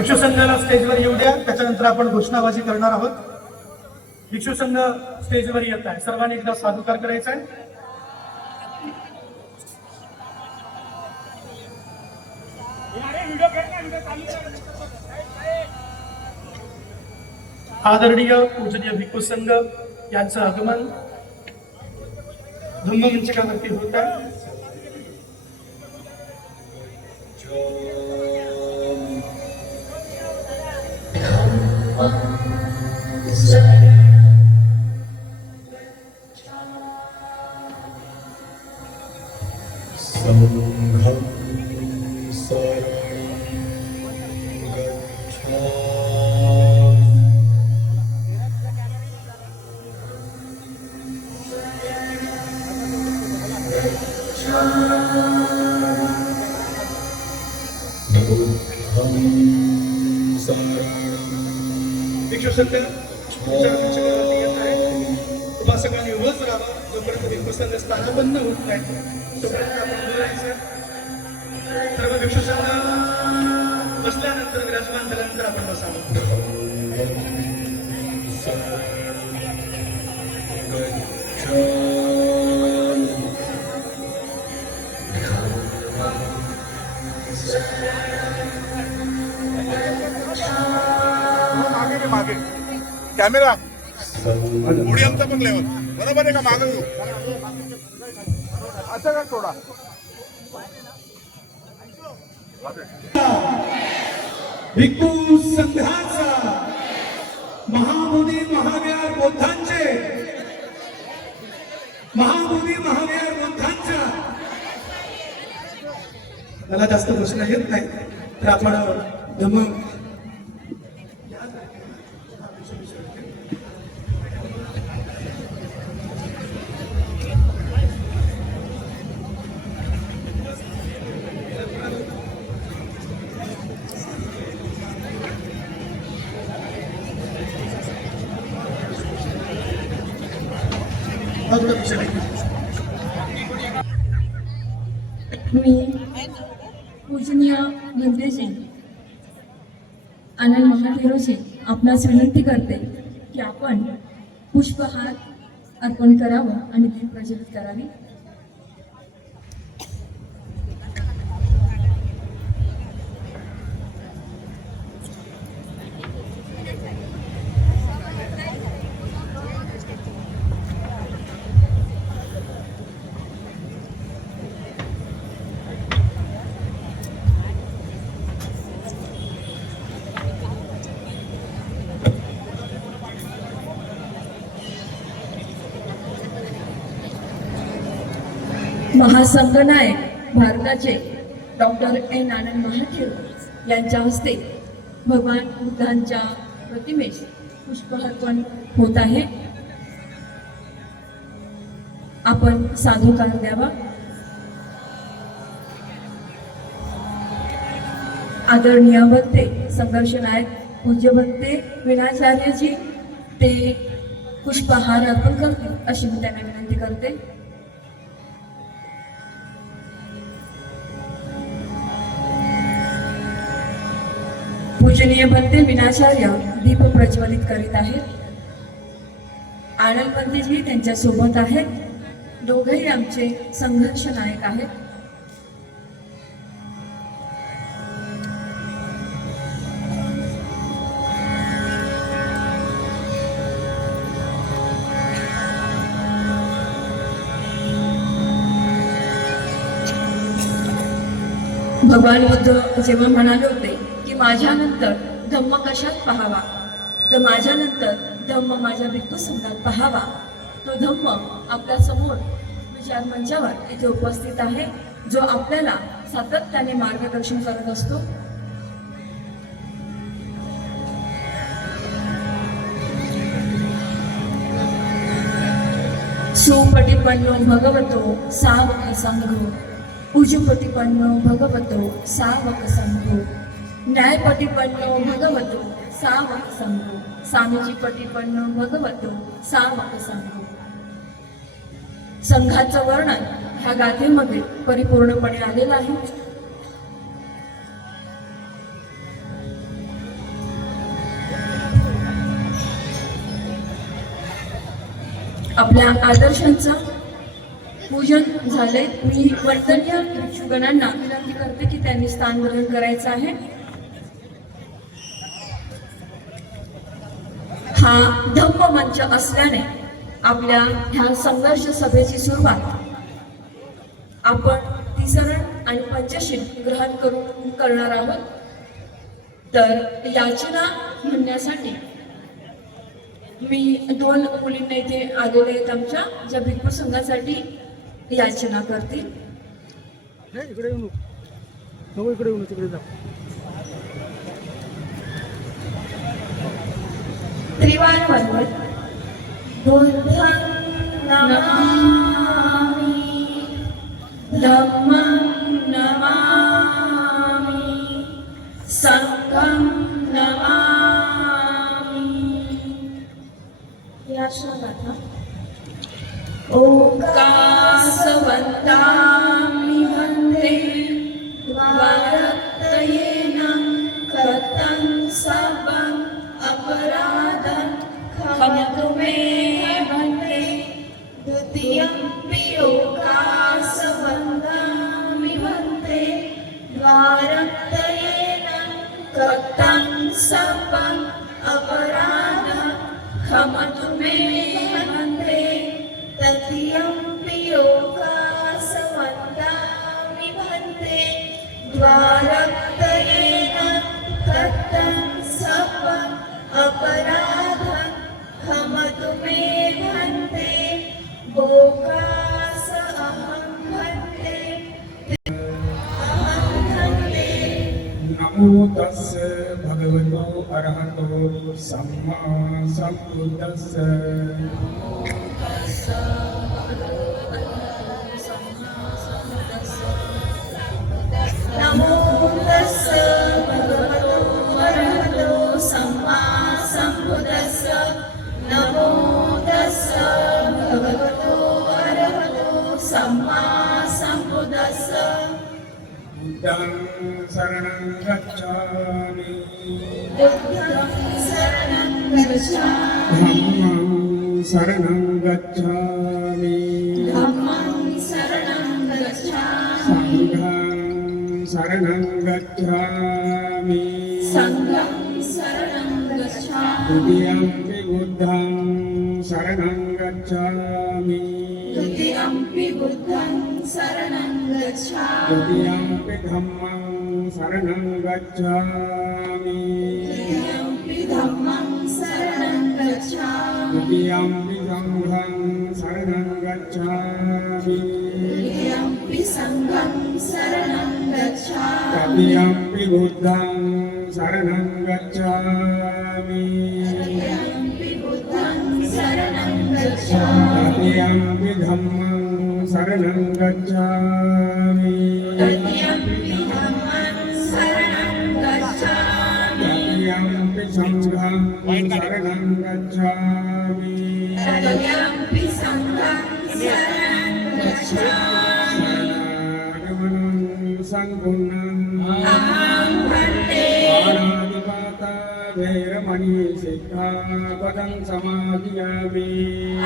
भिक्षू संघाला स्टेजवर येऊ द्या, त्याच्यानंतर आपण घोषणाबाजी करणार आहोत. भिक्षू संघ स्टेजवर येत आहे, सर्वांनी एकदा सादुकार करायचा आहे. आदरणीय पूजनीय भिक्षू संघ यांचं आगमन धम्ममंचकावरती होत आहे. भिक्षू संघ येत आहे. उपासकांनी उभंच राहावं, जोपर्यंत भिक्षू संघ स्थानाबद्ध होत नाही तोपर्यंत आपण बोलायचं. सर्व भिक्षू संघ बसल्यानंतर, विराजमान झाल्यानंतर आपण बसावं. मागे कॅमेरा पुढे आमचा पण लेवल बरोबर आहे का? मागे घेऊ असं का थोडा भिक्षू संघाचा महामुनी महावीर बौद्धांचे मला जास्त प्रश्न येत नाही, तर आपण धम्म मी पूजनीय मंदिरजी आनंद महादेवजी आपणास विनंती करते की आपण पुष्पहार अर्पण करावं आणि दीप प्रज्वलित करावी. महासंगनायक भारताचे डॉक्टर एन आनंद महाथेरो यांच्या हस्ते भगवान बुद्धांच्या प्रतिमेस पुष्पहार्पण होत आहे. आपण साधुकार द्यावा. आदरणीय भक्ते संघर्ष नायक पूज्य भक्ते विनाचार्यजी ते पुष्पहार अर्पण करतील अशी मी त्यांना विनंती करते. पूजनीय भक्ते विनाचार्य दीप प्रज्वलित करीत आहेत. आनंद पंतजी त्यांच्या सोबत आहेत. दोघेही आमचे संघर्ष नायक आहेत. भगवान बुद्ध जेव्हा म्हणाले होते की माझ्यानंतर धम्म कशात पाहावा, तर माझ्यानंतर धम्म माझ्या भिक्षू संघात पाहावा. तो धम्म आपल्या समोर विचार मंचावर इथे उपस्थित आहे, जो आपल्याला सातत्याने मार्गदर्शन करत असतो. सुपटिपन्नो भगवतो सावक संघो, उजुपटिपन्नो भगवतो सावक संघो, न्यायपटिपन्नो भगवतो सावक संघो, स्वामीजी पटिपन्नो भगवतो सावक संघो. संघाचं वर्णन ह्या गाथेमध्ये परिपूर्णपणे आलेलं आहे. आपल्या आदर्शांचं पूजन झालंय. मी वंदनीय भिक्षुगणांना विनंती करते की त्यांनी स्थान ग्रहण करायचं आहे. हा धम्म मंच असल्याने आपल्या ह्या संघर्ष सभेची सुरुवात आपण तिसरण आणि पंचशील ग्रहण करून करणार आहोत. तर याचना म्हणण्यासाठी मी 2 मुलींना इथे आलेले आहेत आमच्या, ज्या भिक्खू संघासाठी याचना करतील. इकडे येऊ नको, इकडे येऊ तिकडे जा. त्रिवार वंदन. बुद्धं नमामि, धम्मं नमामि, संघं नमामि. याचना गाथा. ओंकासवन्तामि वन्दे द्वारत्रयेण कृतं सर्वम् अपराधं क्षमतु मे वन्दे. द्वितीयम्पि ओंकासवन्तामि वन्दे द्वारत्रयेण कृतं सर्वम् अपराधं क्षमतु मे वन्दे. तृतीयम्पि ओंकासवन्तामि वन्दे द्वारत्रयेण कृतं सर्वम् अपराधं क्षमतु मे वन्दे. ओंकास अहं वन्दे, अहं वन्दे. नमो तस्य भगवतो अरहतो सम्मा सम्बुद्धस्य. नमो तस्य भगवतो अरहतो सम्मा सम्बुद्धस्य. नमो तस्य भगवतो अरहतो सम्मा सम्बुद्धस्य. बुद्धं शरणं गच्छामि, बुद्धं शरणं गच्छामि, धम्मं शरणं गच्छामि, धम्मं शरणं गच्छामि, संघं शरणं गच्छामि, संघं शरणं गच्छामि. द्वितीयम्पि बुद्धं शरणं गच्छामि, द्वितीयम्पि बुद्धं शरणं गच्छामि, द्वितीयम्पि धम्मं शरणं गच्छामि, द्वितीयम्पि धम्मं शरणं गच्छामि, द्वितीयम्पि संघं शरणं गच्छामि, द्वितीयम्पि संघं शरणं गच्छामि, तृतीयम्पि बुद्धं शरणं गच्छामि, तृतीयम्पि बुद्धं शरणं गच्छामि, तृतीयम्पि धम्मं शरणं गच्छामि, तृतीयम्पि धम्मं शरणं गच्छामि, तृतीयम्पि संघं शरणं गच्छामि, तृतीयम्पि संघं शरणं गच्छामि. शरणागमनं संपूर्णम् अहं वन्दे पाणातिपाता वैरमणि सिक्खापदं समादियामि,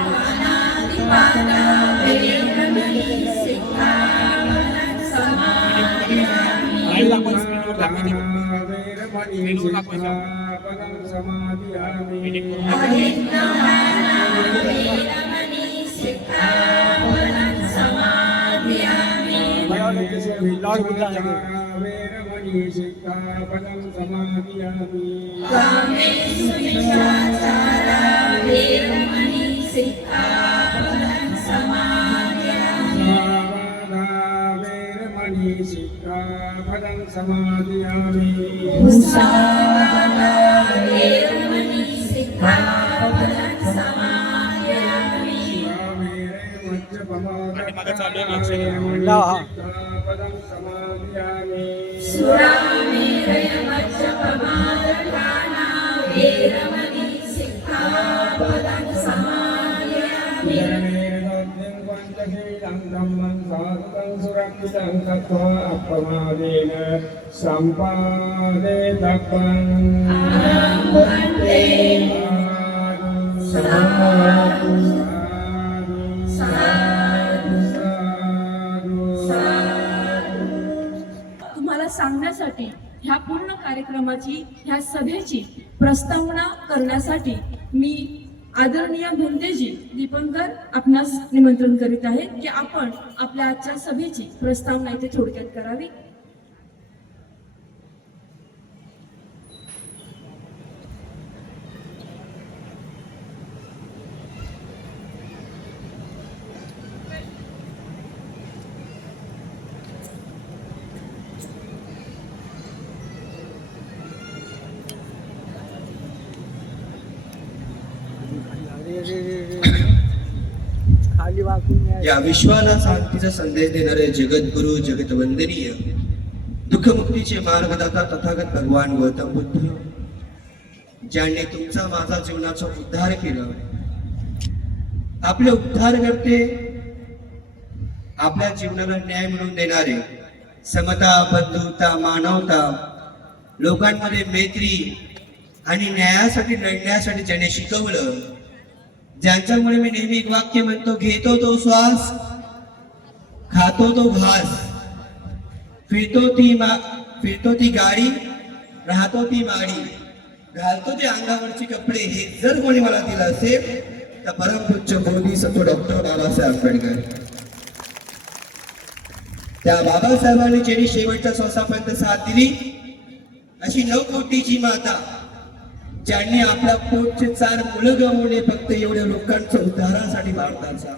अनादिपाता वेरमणि सिक्खापदं समादयामि. दाना वैरमणि सिक्खापदं समादियामि, अहिंसादाना वेरमणि सिक्खापदं समादयामि. वैरमणि सिक्खापदं समादियामि, कामेषु मिथ्याचारा वेरमणि सिक्खापदं समादयामि. सावधा वैरमणि सिक्खापदं समादियामि, मुसावादा वेरमणि सिक्खापदं समादयामि. सिक्खापदं समादियामि, सुरामेरयमज्जपमादपाना वेरमणि सिक्खापदं समादयामि. पंचशीलं धम्मं साधुतं सुरक्षितं तत्त्वा अपमादेन सम्पादेतव्यम्. अहं वन्दे साधु साधु सांगण्यासाठी ह्या पूर्ण कार्यक्रमाची, ह्या सभेची प्रस्तावना करण्यासाठी मी आदरणीय भंतेजी दीपंकर आपणास निमंत्रण करीत आहे की आपण आपल्या आजच्या सभेची प्रस्तावना इथे थोडक्यात करावी. खाली वाकून या. या विश्वाला शांतीचा संदेश देणारे जगद्गुरु जगतवंदनीय दुःखमुक्तीचे मार्गदाता तथागत भगवान गौतम बुद्ध, ज्यांनी तुमचा माझा जीवनाचा उद्धार केला, आपले उद्धार करते, आपल्या जीवनाला न्याय मिळवून देणारे, समता, बंधुता, मानवता, लोकांमध्ये मैत्री आणि न्यायासाठी लढण्यासाठी ज्याने शिकवलं, ज्यांच्यामुळे मी नेहमी एक वाक्य म्हणतो, घेतो तो श्वास, खातो तो घास, फिरतो ती गाडी, राहतो ती माडी, घालतो ते अंगावरचे कपडे, हे जर कोणी मला दिलं असेल तर परमपूज्य बोधिसत्व डॉक्टर बाबासाहेब आंबेडकर. त्या बाबासाहेबांनी ज्यांनी शेवटच्या श्वासापर्यंत साथ दिली, अशी 9 कोटीची माता ज्यांनी आपल्या पोटचे 4 मुलं गमावले फक्त एवढ्या लोकांच्या उद्धारासाठी भारताचा,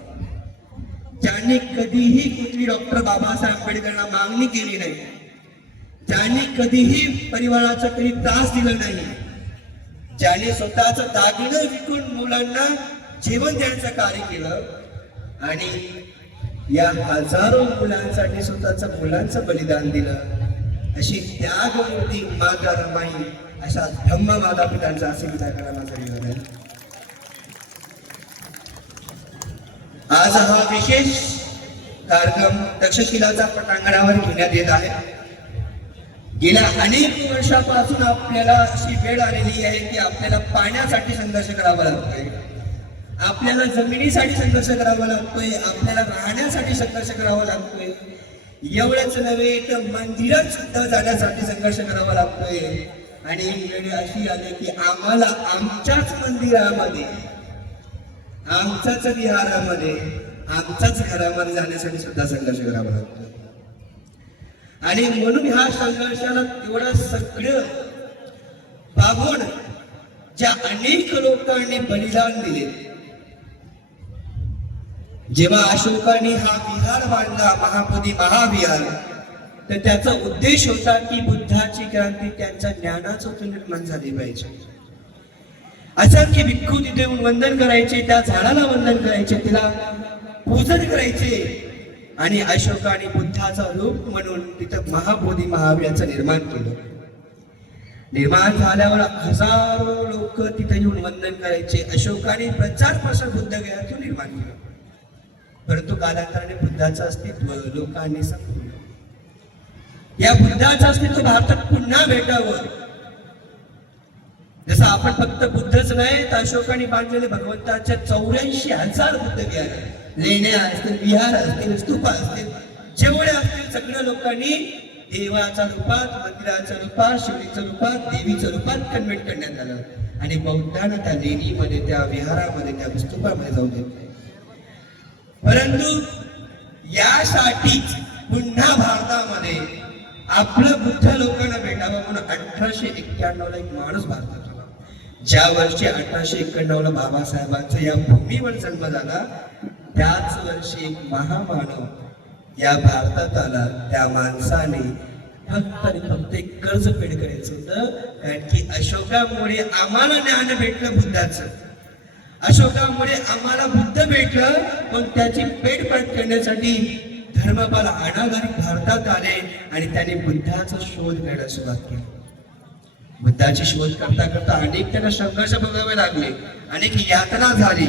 ज्यांनी कधीही कुठली डॉक्टर बाबासाहेब आंबेडकरांना मागणी केली नाही, ज्यांनी कधीही परिवाराचा काही त्रास दिला नाही, ज्यांनी स्वतःचं दागिनं विकून मुलांना जेवण देण्याचं कार्य केलं आणि या हजारो मुलांसाठी स्वतःच्या मुलांचं बलिदान दिलं, अशी त्यागमूर्ती माता रमाई, अशा धम्म माता पितांचा आशीर्वाद करा माझा निवेदन. आज हा विशेष कार्यक्रम तक्षशिलाच्या पटांगणावर घेण्यात येत आहे. गेल्या अनेक वर्षापासून आपल्याला अशी वेळ आलेली आहे की आपल्याला पाण्यासाठी संघर्ष करावा लागतोय, आपल्याला जमिनीसाठी संघर्ष करावा लागतोय, आपल्याला राहण्यासाठी संघर्ष करावा लागतोय, एवढंच नव्हे तर मंदिरात सुद्धा जाण्यासाठी संघर्ष करावा लागतोय. आणि एक वेळ अशी आली की आम्हाला आमच्याच मंदिरामध्ये, आमच्याच विहारामध्ये, आमच्याच घरामध्ये जाण्यासाठी सुद्धा संघर्ष करावा लागतो. आणि म्हणून ह्या संघर्षाला एवढं सगळं पाहून ज्या अनेक लोकांनी बलिदान दिले, जेव्हा अशोकाने हा विहार बांधला, महाबोधी महाविहार, तर त्याचा उद्देश होता की बुद्धाची क्रांती त्यांच्या ज्ञानाचं निर्माण झाली पाहिजे. असंख्य भिक्खू तिथे येऊन वंदन करायचे, त्या झाडाला वंदन करायचे, तिला पूजन करायचे आणि अशोकाने बुद्धाचा रूप म्हणून तिथं महाबोधी महावीराचं निर्माण केलं. निर्माण झाल्यावर हजारो लोक तिथे येऊन वंदन करायचे. अशोकाने प्रचार प्रसार बुद्ध गयाचं निर्माण केलं, परंतु कालांतराने बुद्धाचं अस्तित्व लोकांनी संपवलं. या बुद्धाचं अस्तित्व भारतात पुन्हा भेटावं, जसं आपण फक्त बुद्धच नाही तर अशोकाने बांधलेले भगवंताच्या 84,000 बुद्ध विहार, लेण्या असतील, विहार असतील, स्तूप असतील, जेवढे असतील सगळ्या लोकांनी देवाच्या रूपात, मंदिराच्या रूपात, शिवलीच्या रूपात, देवीच्या रूपात कन्व्हर्ट करण्यात आलं आणि बौद्धांना त्या लेणीमध्ये, त्या विहारामध्ये, त्या स्तूपामध्ये जाऊ देत. परंतु यासाठीच पुन्हा भारतामध्ये आपलं बुद्ध लोकांना भेटावं म्हणून 1891 ला एक माणूस भारतात आला. ज्या वर्षी 1891 ला बाबासाहेबांचा या भूमीवर जन्म झाला, त्याच वर्षी एक महामानव या भारतात आला. त्या माणसाने फक्त आणि फक्त एक कर्ज फेड करायचं होतं, कारण की अशोकामुळे आम्हाला ज्ञान भेटलं बुद्धाचं, अशोकामुळे आम्हाला बुद्ध भेटलं, पण त्याची पेटपाट करण्यासाठी धर्मपाल अनागरिक भारतात आले आणि त्याने बुद्धाचा शोध घ्यायला सुरुवात केली. बुद्धाची शोध करता करता अनेक त्यांना संघर्ष बघावे लागले, अनेक यातना झाली.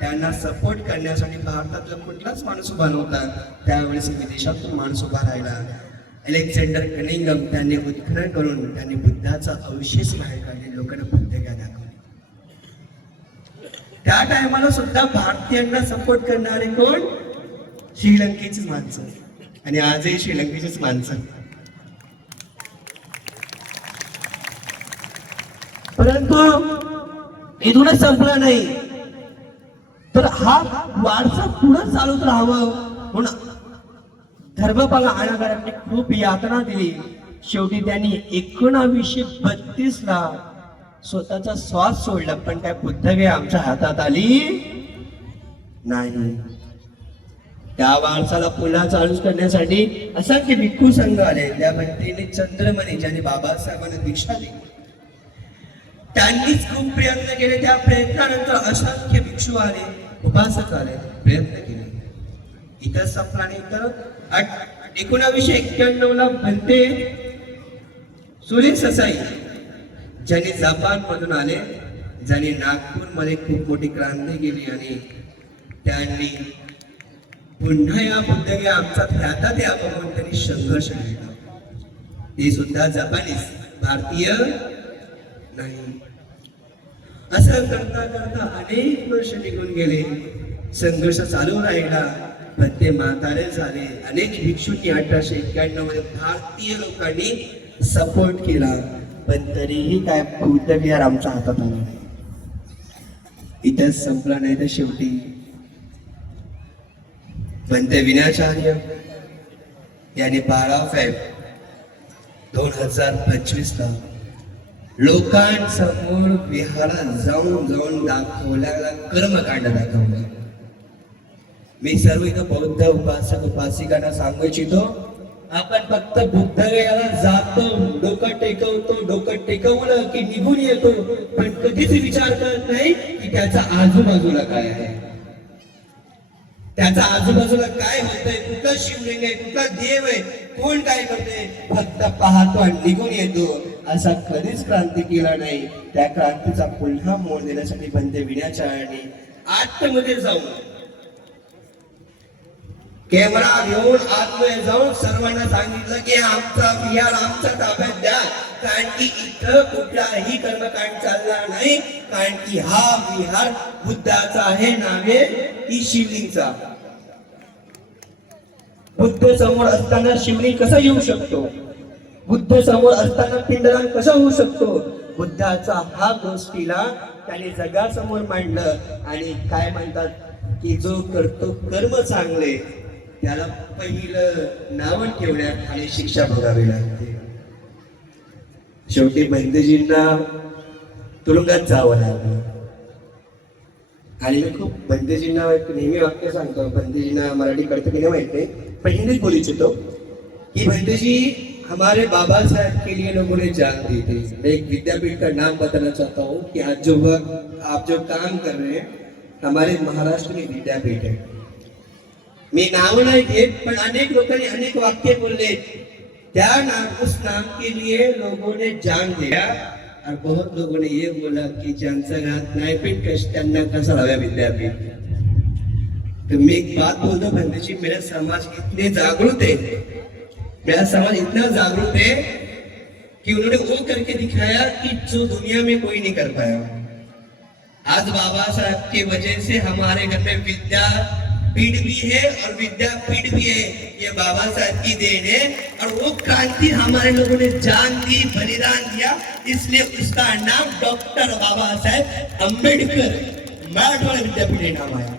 त्यांना सपोर्ट करण्यासाठी भारतातला कुठलाच माणूस उभा नव्हता. त्यावेळेस विदेशातून माणूस उभा राहिला. अलेक्झांडर कनिंगम त्यांनी उत्खनन करून त्यांनी बुद्धाचा अवशेष बाहेर काढले, लोकांना बुद्ध गया दाखवले. त्या टायमाला सुद्धा भारतीयांना सपोर्ट करणारे कोण? श्रीलंकेचीच माणसं, आणि आजही श्रीलंकेचीच माणसं. परंतु इथूनच संपला नाही, तर हा वारसा पुढे चालूच राहावं म्हणून धर्मपाल आळागरांनी खूप यातना दिली. शेवटी त्यांनी 1932ला स्वतःचा श्वास सोडला. पण काय बुद्धगया आमच्या हातात आली नाही. त्या वारसाला पुन्हा चालू करण्यासाठी असंख्य भिक्खू संघ आले. त्यामध्ये चंद्रमणी ज्यांनी बाबासाहेबांना दीक्षा दिली, त्यांनीच खूप प्रयत्न केले. त्या प्रयत्नानंतर असंख्य भिक्षू आले, उपासक आले, प्रयत्न केले. इथं संपला नाही. तर 1991ला बनते सुरे ससाई ज्यांनी जपान मधून आले, ज्यांनी नागपूरमध्ये खूप मोठी क्रांती केली आणि त्यांनी पुन्हा या बुद्धगया आमच्या हातात यावं म्हणून त्यांनी संघर्ष केला. ते सुद्धा जपानीज, भारतीय नाही. असं करता करता अनेक वर्ष निघून गेले. संघर्ष चालू राहिला. पण ते म्हातारे झाले. अनेक भिक्षूंनी 1891 मध्ये भारतीय लोकांनी सपोर्ट केला. पण तरीही काय बुद्धविहार आमच्या हातात आला नाही. इथंच संपला नाही. तर शेवटी पंत विनाचार्य यांनी 12 फेब्रुवारी 2025ला लोकांसमोर विहारात जाऊन दाखवल्याला कर्मकांड दाखवलं. मी सर्व इथं बौद्ध उपासक उपासिकांना सांगू इच्छितो, आपण फक्त बुद्धगयाला जातो, डोकं टेकवलं की निघून येतो, पण कधीच विचार करत नाही की त्याचा आजूबाजूला काय आहे, त्याचा आजूबाजूला काय होतंय, कुठं शिवलिंग आहे, कुठं देव आहे, कोण काय करते. फक्त पाहतो आणि निघून येतो. असा कधीच क्रांती केला नाही. त्या क्रांतीचा पुन्हा मोड देण्यासाठी पंत विनाचार्यांनी आतमध्ये जाऊन कॅमेरा घेऊन आतमध्ये जाऊन सर्वांना सांगितलं की आमचा विहार आमच्या ताब्यात द्या, कारण की इथं कुठलाही कर्मकांड चालला नाही, कारण की हा विहार बुद्धाचा आहे, नावे की शिवलिंगचा. बुद्ध समोर असताना शिवलिंग कसा येऊ शकतो, बुद्ध समोर असताना पिंडदान कसं होऊ शकतो. बुद्धाचा हा गोष्टीला त्याने जगासमोर मांडलं. आणि काय म्हणतात की जो करतो कर्म चांगले त्याला पहिलं नाव ठेवण्यात आणि शिक्षा भोगावी लागते. शेवटी बंदजींना तुरुंगात जावं लागलं. आणि मी खूप बंदजींना एक नेहमी वाक्य सांगतो, बंदजींना मराठी कळतं की नाही माहित नाही, पण हिंदीत बोलू इच्छितो कि बंदजी हमारे बाबा साहब के लिए लोगों ने जान दी थी. मैं एक विद्यापीठ का नाम बताना चाहता हूँ कि आज जो आप जो काम कर रहे हैं हमारे महाराष्ट्र में विद्यापीठ है. मी नाव नाही घेत, पण अनेक लोकांनी अनेक वाक्य बोलले. त्या उस नाम के लिए लोगों ने जान दिया और बहुत लोगों ने ये बोला कि ज्यांचं घात नाही पीठ त्यांना कसं हव्या विद्यापीठ. तो मैं एक बात बोलता हूँ बंदे जी, मेरा समाज इतने जागरूक है, मेरा समाज इतना जागरूक है कि उन्होंने वो करके दिखाया कि जो दुनिया में कोई नहीं कर पाया. आज बाबा साहब की वजह से हमारे घर में विद्यापीठ भी है और विद्यापीठ भी है. ये बाबा साहब की देन है. और वो क्रांति हमारे लोगों ने जान दी, बलिदान दिया, इसलिए उसका नाम डॉक्टर बाबा साहब अम्बेडकर मराठवाड़ा विद्यापीठ नाम आया.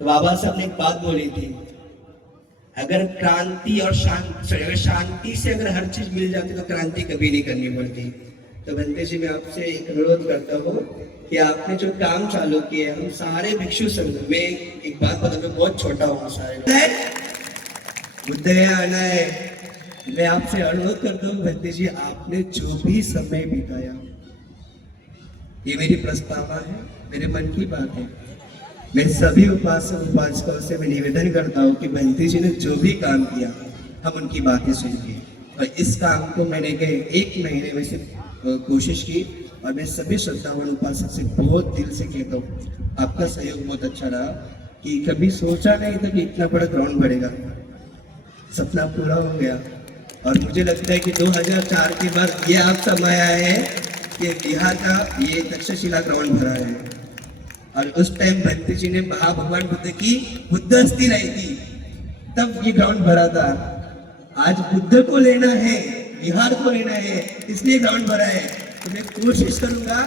तो बाबा साहब ने एक बात बोली थी, अगर क्रांति और शांति से अगर हर चीज मिल जाती तो क्रांति कभी नहीं करनी पड़ती. तो बंदे जी मैं आपसे एक अनुरोध करता हूँ कि आपने जो काम चालू किए, हम सारे भिक्षु संघ में एक बात बता, मैं बहुत छोटा हूँ, सारे बुद्ध आना है. मैं आपसे अनुरोध करता हूँ बंदे जी, आपने जो भी समय बिताया, ये मेरी प्रस्तावना है, मेरे मन की बात है. मैं सभी उपासक उपासिकाओं से मैं निवेदन करता हूँ कि बंती जी ने जो भी काम किया हम उनकी बातें सुनिए. और इस काम को मैंने कहे 1 महीने में से कोशिश की. और मैं सभी श्रद्धावान उपासक से बहुत दिल से कहता हूँ, आपका सहयोग बहुत अच्छा रहा. कि कभी सोचा नहीं था कि इतना बड़ा ग्राउंड बढ़ेगा. सपना पूरा हो गया. और मुझे लगता है कि 2004 के बाद ये आप समय आया है कि बिहार का ये तक्षशिला ग्राउंड भरा है. और उस टाइम बंती जी ने भगवान बुद्ध की बुद्ध अस्थि लाई थी, तब ये ग्राउंड भरा था. आज बुद्ध को लेना है, बिहार को लेना है, इसलिए ग्राउंड भरा है. तो मैं कोशिश करूंगा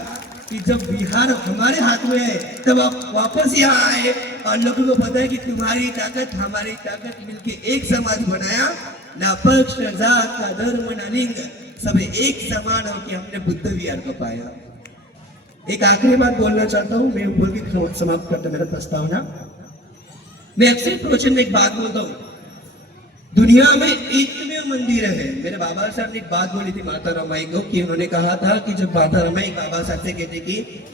कि जब बिहार हमारे हाथ में है तब आप वापस यहाँ आए और लोगों को बताए कि तुम्हारी ताकत हमारी ताकत मिलके एक समाज बनाया, ना पक्ष ना जात ना धर्म ना लिंग, सब एक समान होकर हमने बुद्ध विहार को पाया। एक आखिरी बात बोलना चाहता हूँ, मैं बोल के समाप्त करता मेरा प्रस्तावना। मैं अक्सर प्रवचन में एक बात बोलता हूँ, दुनिया में एकमेव मंदिर है। मेरे बाबा साहब ने एक बात बोली थी माता रमाई को, कि उन्होंने कहा था कि जब माता रमाई बाबा साहब से कहते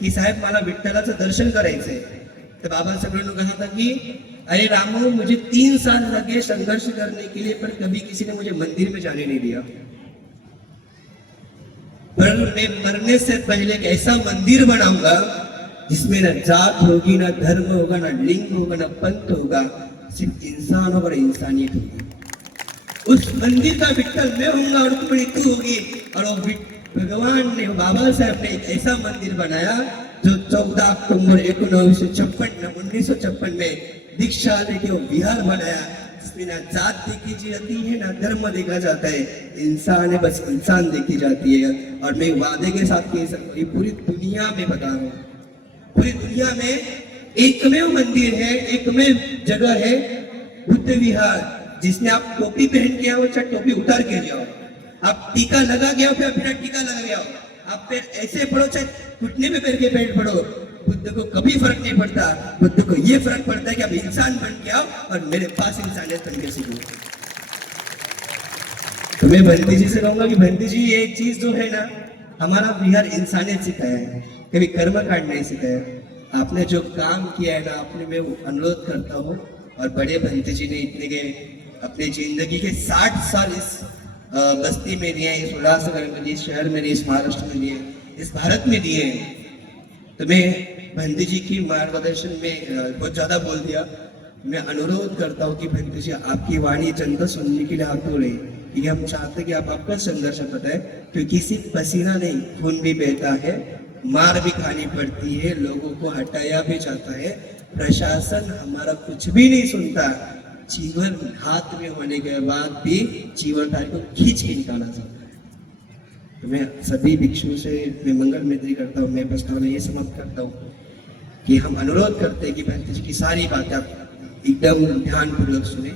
कि साहेब मला विठ्ठलाचं दर्शन करायचंय, तो बाबा साहब ने कहा था कि अरे रामू, मुझे 3 साल लगे संघर्ष करने के लिए, पर कभी किसी ने मुझे मंदिर में जाने नहीं दिया। पर मैं मरने से पहले एक ऐसा मंदिर बनाऊंगा जिसमें ना जात होगी, ना धर्म होगा, ना लिंग होगा, ना पंथ होगा, सिर्फ इंसान होगा, इंसानियत होगी। उस मंदिर का विठ्ठल मैं होऊंगा और तू होगी। और वो भगवान ने, बाबा साहब ने एक ऐसा मंदिर बनाया जो 14 अक्टूबर 1956 में दीक्षा लेके वो विहार बनाया, जिसमें ना जात देखी जाती है, ना धर्म देखा जाता है, इंसान है, बस इंसान देखी जाती है। और मैं वादे के साथ कह सकता हूँ, पूरी दुनिया में बता रहा हूँ, पूरी दुनिया में एकमेव मंदिर है, एकमेव जगह है बुद्ध विहार, जिसने आप टोपी पहन के आओ चाहे टोपी उतार के जाओ, आप टीका लगा गया हो फिर टीका लगा गया हो, आप पैर ऐसे पढ़ो चाहे घुटने में पैर के पैर पढ़ो, बुद्ध को कभी फर्क नहीं पड़ता। बुद्ध को ये फर्क पड़ता है कि आप इंसान बन के आओ और मेरे पास इंसानियत बन के सीखो। तो मैं बंटी जी से कहूंगा कि बंटी जी, ये एक चीज जो है ना, हमारा बिहार इंसानियत सिखाया है, कभी कर्म कांड नहीं सिखाया। आपने जो काम किया है ना, आपने, मैं अनुरोध करता हूँ, और बड़े बंटी जी ने इतने के अपने जिंदगी के 60 साल इस बस्ती में दिए, इस उल्लासनगर में दिए, इस शहर में दिए, इस महाराष्ट्र में दिए, इस भारत में दिए। तो मैं बंटी जी की मार्गदर्शन में बहुत ज्यादा बोल दिया। मैं अनुरोध करता हूँ कि बंटी जी, आपकी वाणी जनता सुनने के लिए आतुर है, कि हम चाहते हैं कि आप आपका संघर्ष बताएं, क्योंकि सिर्फ पसीना नहीं, खून भी बहता है, मार भी खानी पड़ती है, लोगों को हटाया भी जाता है, प्रशासन हमारा कुछ भी नहीं सुनता, जीवन हाथ में होने के बाद भी जीवनधारी को खींच के निकाला जाता है। तो मैं सभी भिक्षुओं से मैं मंगल मित्री करता हूँ, मैं प्रस्तावना ये समाप्त करता हूँ कि हम अनुरोध करते हैं कि भंत जी की सारी बातें आप एकदम ध्यानपूर्वक सुने।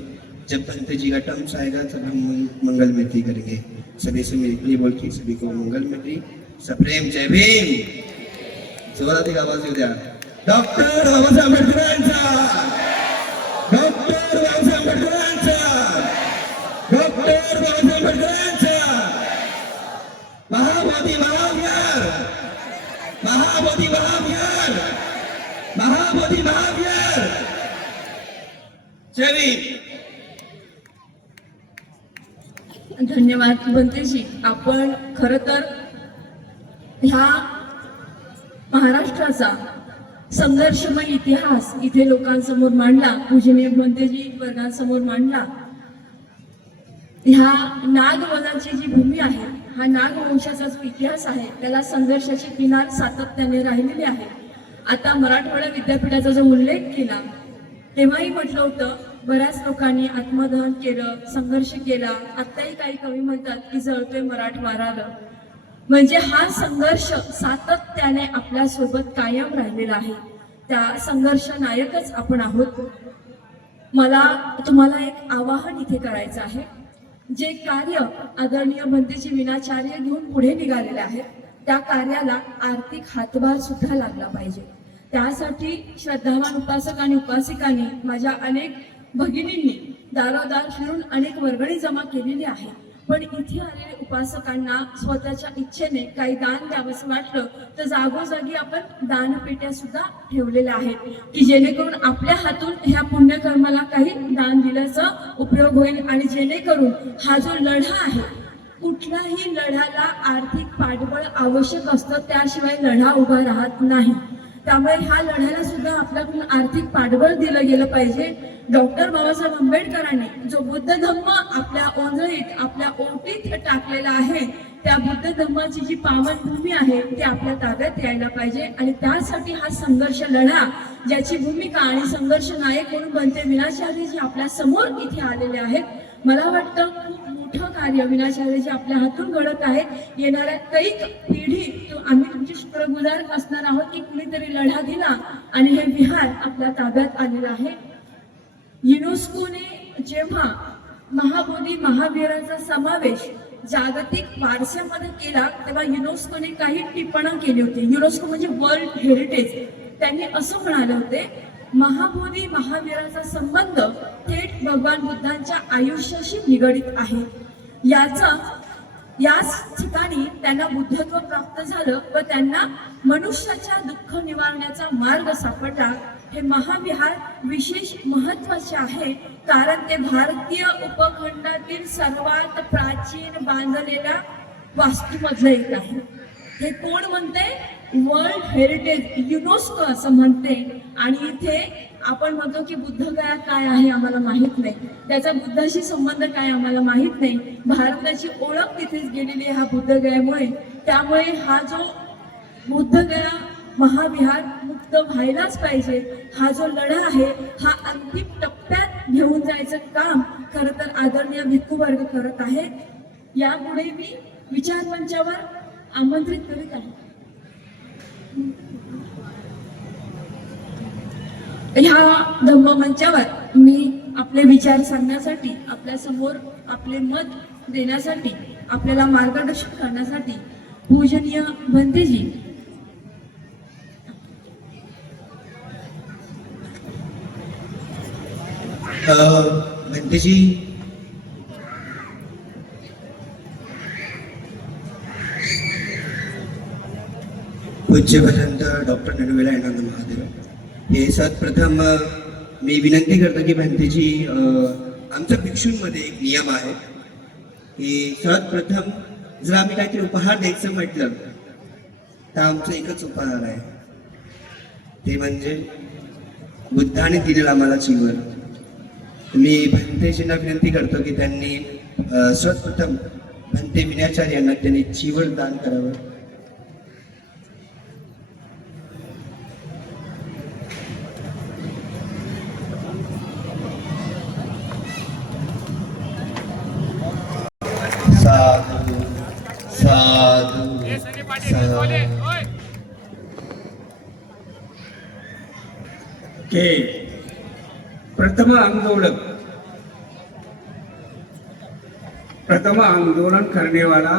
जब भंत जी का टर्म्स आएगा तब हम मंगल मित्री करेंगे। सभी से मेरे लिए बोल के सभी को मंगल मित्री, सप्रेम जय भीम, जोरात आवाज येऊ द्या। डॉक्टर बाबासाहेब आंबेडकरांचा, डॉक्टर बाबासाहेब आंबेडकरांचा, डॉक्टर बाबासाहेब आंबेडकरांचा, महाबोधी महाविहार, महाबोधी महाविहार, महाबोधी महाविहार, जय भीम। धन्यवाद बंतेजी। आपण खरं तर ह्या महाराष्ट्राचा संघर्षमय इतिहास इथे लोकांसमोर मांडला, पूजनीय बंतेजी वर्गांसमोर मांडला। ह्या नागवनाची जी भूमी आहे, हा नागवंशाचा जो इतिहास आहे, त्याला संघर्षाची किनार सातत्याने राहिलेली आहे। आता मराठवाडा विद्यापीठाचा जो उल्लेख केला तेव्हाही म्हटलं होतं, बऱ्याच लोकांनी आत्मदहन केलं, संघर्ष केला। आत्ताही काही कवी म्हणतात की जळतोय मराठवाडा, म्हणजे हा संघर्ष सातत्याने आपल्या सोबत कायम राहिलेला आहे। त्या संघर्ष नायकच आपण आहोत। मला तुम्हाला एक आवाहन इथे करायचं आहे। जे कार्य आदरणीय बंतेजी विनाचार्य घेऊन पुढे निघालेले आहेत, त्या कार्याला आर्थिक हातभार सुद्धा लागला पाहिजे। त्यासाठी श्रद्धावान उपासक आणि उपासिकांनी, माझ्या अनेक भगिनींनी दारोदार फिरून अनेक वर्गणी जमा केलेली आहे। पण इथे आलेल्या उपासकांना स्वतःच्या इच्छेने काही दान द्यावंसं वाटलं तर जागोजागी आपण दानपेट्या सुद्धा ठेवलेल्या आहेत, की जेणेकरून आपल्या हातून ह्या पुण्यकर्माला काही दान दिल्याचा उपयोग होईल। आणि जेणेकरून हा जो लढा आहे, कुठल्याही लढ्याला आर्थिक पाठबळ आवश्यक असतं, त्याशिवाय लढा उभा राहत नाही। त्यामुळे ह्या लढ्याला सुद्धा आपल्याकडून आर्थिक पाठबळ दिलं गेलं पाहिजे। डॉक्टर बाबासाहेब आंबेडकरांनी जो बुद्ध धम्म आपल्या ओंजळीत, आपल्या ओटीत टाकलेला आहे, त्या बुद्ध धम्माची जी पावन भूमी आहे ती आपल्या ताब्यात यायला पाहिजे। आणि त्यासाठी हा संघर्ष लढा, ज्याची भूमिका आणि संघर्ष नायक म्हणून बनते विनाचार्य जी आपल्या समोर इथे आलेले आहेत। मला वाटतं खूप मोठं कार्य विनाचार्य जी आपल्या हातून घडत आहे। येणाऱ्या कैक पिढी आम्ही तुमचे शुक्रगुजार असणार आहोत की कुणीतरी लढा दिला आणि हे विहार आपल्या ताब्यात आलेलं आहे. युनेस्कोने जेव्हा महाबोधी महावीरांचा समावेश जागतिक वारशामध्ये केला तेव्हा युनेस्कोने काही टिप्पणी केली होती. युनेस्को म्हणजे वर्ल्ड हेरिटेज. त्यांनी असं म्हणाले होते, महाबोधी महावीराचा संबंध थेट भगवान बुद्धांच्या आयुष्याशी निगडित आहे. याच ठिकाणी त्यांना बुद्धत्व प्राप्त झालं व त्यांना मनुष्याच्या दुःख निवारण्याचा मार्ग सापडला. हे महाविहार विशेष महत्वाचे आहे कारण ते भारतीय उपखंडातील सर्वात प्राचीन बांधलेल्या वास्तूमधलं एक आहे. हे कोण म्हणते? वर्ल्ड हेरिटेज युनेस्को असं म्हणते. आणि इथे आपण म्हणतो की बुद्धगया काय आहे आम्हाला माहित नाही, त्याचा बुद्धाशी संबंध काय आम्हाला माहित नाही. भारताची ओळख तिथेच गेलेली आहे ह्या बुद्धगयामुळे. त्यामुळे हा जो बुद्धगया महाविहार मुक्त व्हायलाच पाहिजे. हा जो लढा आहे हा अंतिम टप्प्यात घेऊन जायचं काम खरं तर आदरणीय भिक्खू वर्ग करत आहे. यापुढे मी विचारमंचावर आमंत्रित करीत आहे. ह्या धम्ममंचावर मी आपले विचार सांगण्यासाठी, आपल्या समोर आपले मत देण्यासाठी, आपल्याला मार्गदर्शन करण्यासाठी पूजनीय भंतेजी भंतेजी पूज्य भजंत डॉक्टर नडवेला आनंद महादेव हे सर्वप्रथम मी विनंती करतो की भंतेजी आमच्या भिक्षूंमध्ये एक नियम आहे की सर्वप्रथम जर आम्ही काहीतरी उपहार द्यायचं म्हटलं तर आमचं एकच उपहार आहे, ते म्हणजे बुद्धाने दिलेला आम्हाला चिवर. मी भंतेजींना विनंती करतो की त्यांनी सर्वप्रथम भंते विनयाचार्य यांना त्यांनी चिवर दान करावं. साधू साधू साधू. के प्रथम आंदोलन करने वाला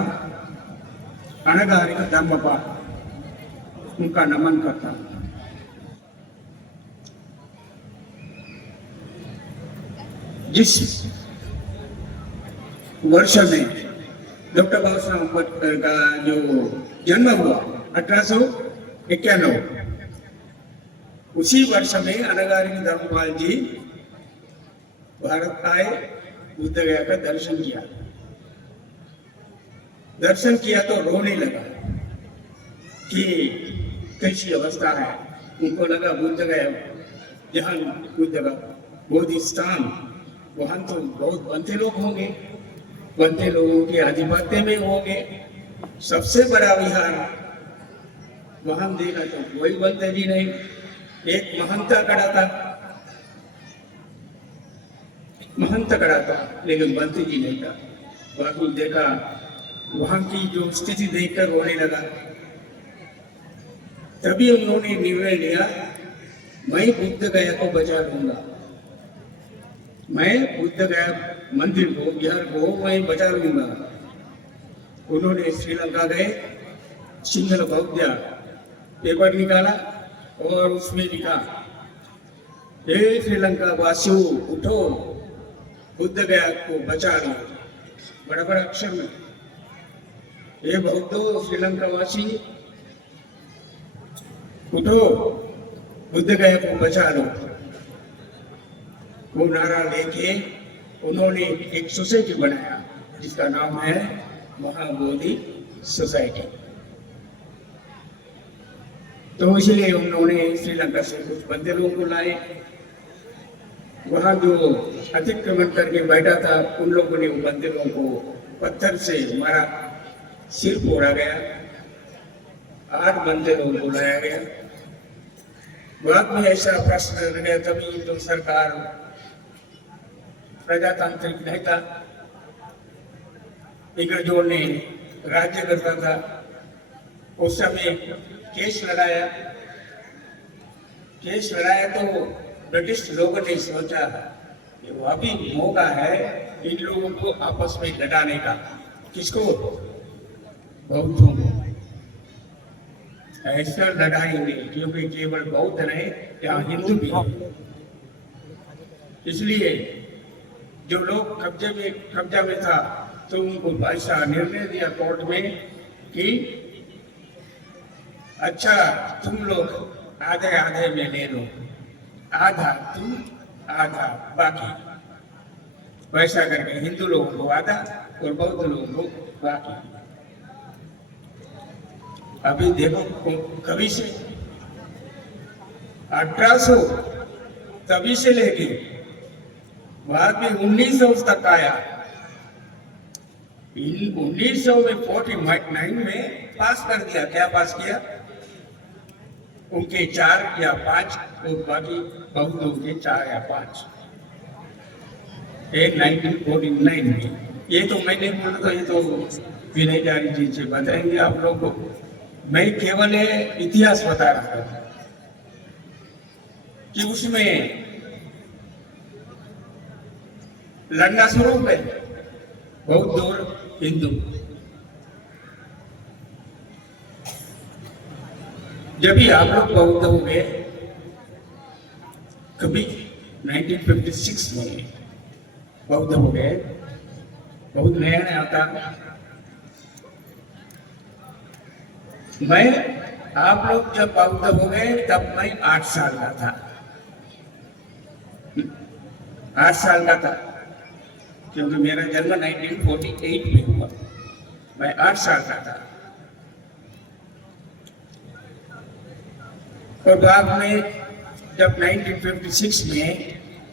अनागारिक धम्मपाल उनका नमन करता हूं. जिस वर्ष में डॉक्टर बाबा साहब अम्बेडकर का जो जन्म हुआ 1891, उसी वर्ष में अनागारिक धर्मपाल जी भारत आए, बुद्ध गया का दर्शन किया तो रोने लगा कि कैसी अवस्था है. उनको लगा बुद्ध गया जहाँ बुद्ध का बोधि स्थान, वहां तो बहुत बनते लोग होंगे, बनते लोगों के आधिपत्य में होंगे, सबसे बड़ा विहार वहां देखा तो कोई बनते भी नहीं. एक महंत खड़ा था लेकिन बंती जी नहीं था. बाकी देखा वहां की जो स्थिति देखकर रोने लगा. तभी उन्होंने निर्णय लिया, मैं बुद्ध गया को बचा लूंगा, मैं बुद्ध गया मंदिर को, बिहार को मैं बचा लूंगा. उन्होंने श्रीलंका गए, सिंगल बौद्ध पेपर निकाला और उसमें लिखा, हे श्रीलंका वासियों उठो, बुद्ध गया को बचा लो. बड़ा बड़ा अक्षर में, हे बौद्धों श्रीलंका वासी उठो, बुद्ध गया को बचा लो. वो नारा लेके उन्होंने एक सोसाइटी बनाया जिसका नाम है महाबोधि सोसाइटी. तो इसलिए उन्होंने श्रीलंका से कुछ बंदे लोगों को लाए. वहां जो अतिक्रमण करके बैठा था उन लोगों ने उन बंदे लोगों को पत्थर से मारा, सिर फोड़ा गया. 8 बंदे लोगों को लाया गया. बाद में ऐसा प्रश्न रह गया, तभी तो सरकार प्रजातांत्रिक नहीं था, इंग्रजों ने राज्य करता था. उस समय केस लड़ाया तो ब्रिटिश लोगों ने सोचा कि वो अभी मौका है इन लोगों को आपस में लड़ाने का। किसको? बौद्धों को। ऐसा लड़ाई नहीं, क्योंकि केवल बौद्ध नहीं, यहाँ हिंदू भी है। इसलिए जो लोग कब्जा में था तो उनको ऐसा निर्णय दिया कोर्ट में कि अच्छा तुम लोग आधे आधे में ले लो, आधा तुम आधा बाकी, वैसा करके हिंदू लोगों को आधा और बौद्ध लोगों को बाकी। अभी देखो कभी से 1800 तभी से लेके बाद में 1900 तक आया। 1949 में पास कर दिया। क्या पास किया? उनके 4 या 5 और बाकी बौद्धों के 4 या 5। एक 1949 में। ये तो मैं नहीं बोल रहा, ये तो विनय जारी जी से बताएंगे आप लोगों को। मैं केवल इतिहास बता रहा था कि उसमें लड़ना शुरू है बौद्ध और हिंदू। जब भी आप लोग बौद्ध हो गए, कभी 1956 में बौद्ध हो गए, बहुत नया नया था। मैं आप लोग जब बौद्ध हो गए तब मैं 8 साल का था। 8 साल का था, क्योंकि मेरा जन्म 1948 में हुआ। मैं 8 साल का था। और बाद में जब 1956 में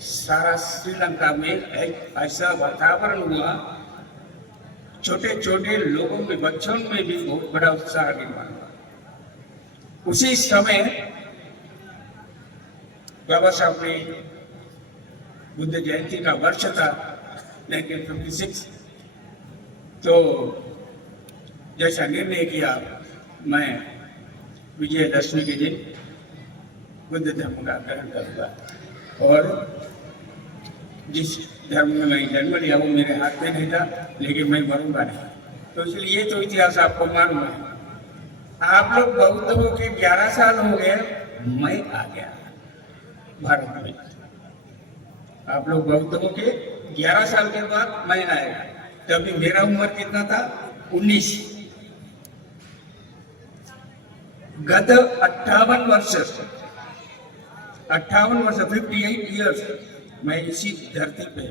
सारा श्रीलंका में एक ऐसा वातावरण हुआ, छोटे छोटे लोगों में, बच्चों में भी बहुत बड़ा उत्साह निर्माण हुआ। उसी समय बाबा साहब ने बुद्ध जयंती का वर्ष था 1956, तो जैसा निर्णय किया, मैं विजयदशमी के दिन बुद्ध धर्म का ग्रहण करूंगा। और जिस धर्म में मैं जन्म लिया वो मेरे हाथ में नहीं था, लेकिन मैं मरूंगा नहीं। तो इसलिए ये तो इतिहास आपको मालूम है। आप लोग बौद्ध हो के 11 साल हो गए, मैं आ गया भारत में। आप लोग बौद्ध हो के 11 साल के बाद मैं आया। तभी मेरा उम्र कितना था? 19। गत 58 वर्ष 58 ईयर्स मैं इसी धरती पे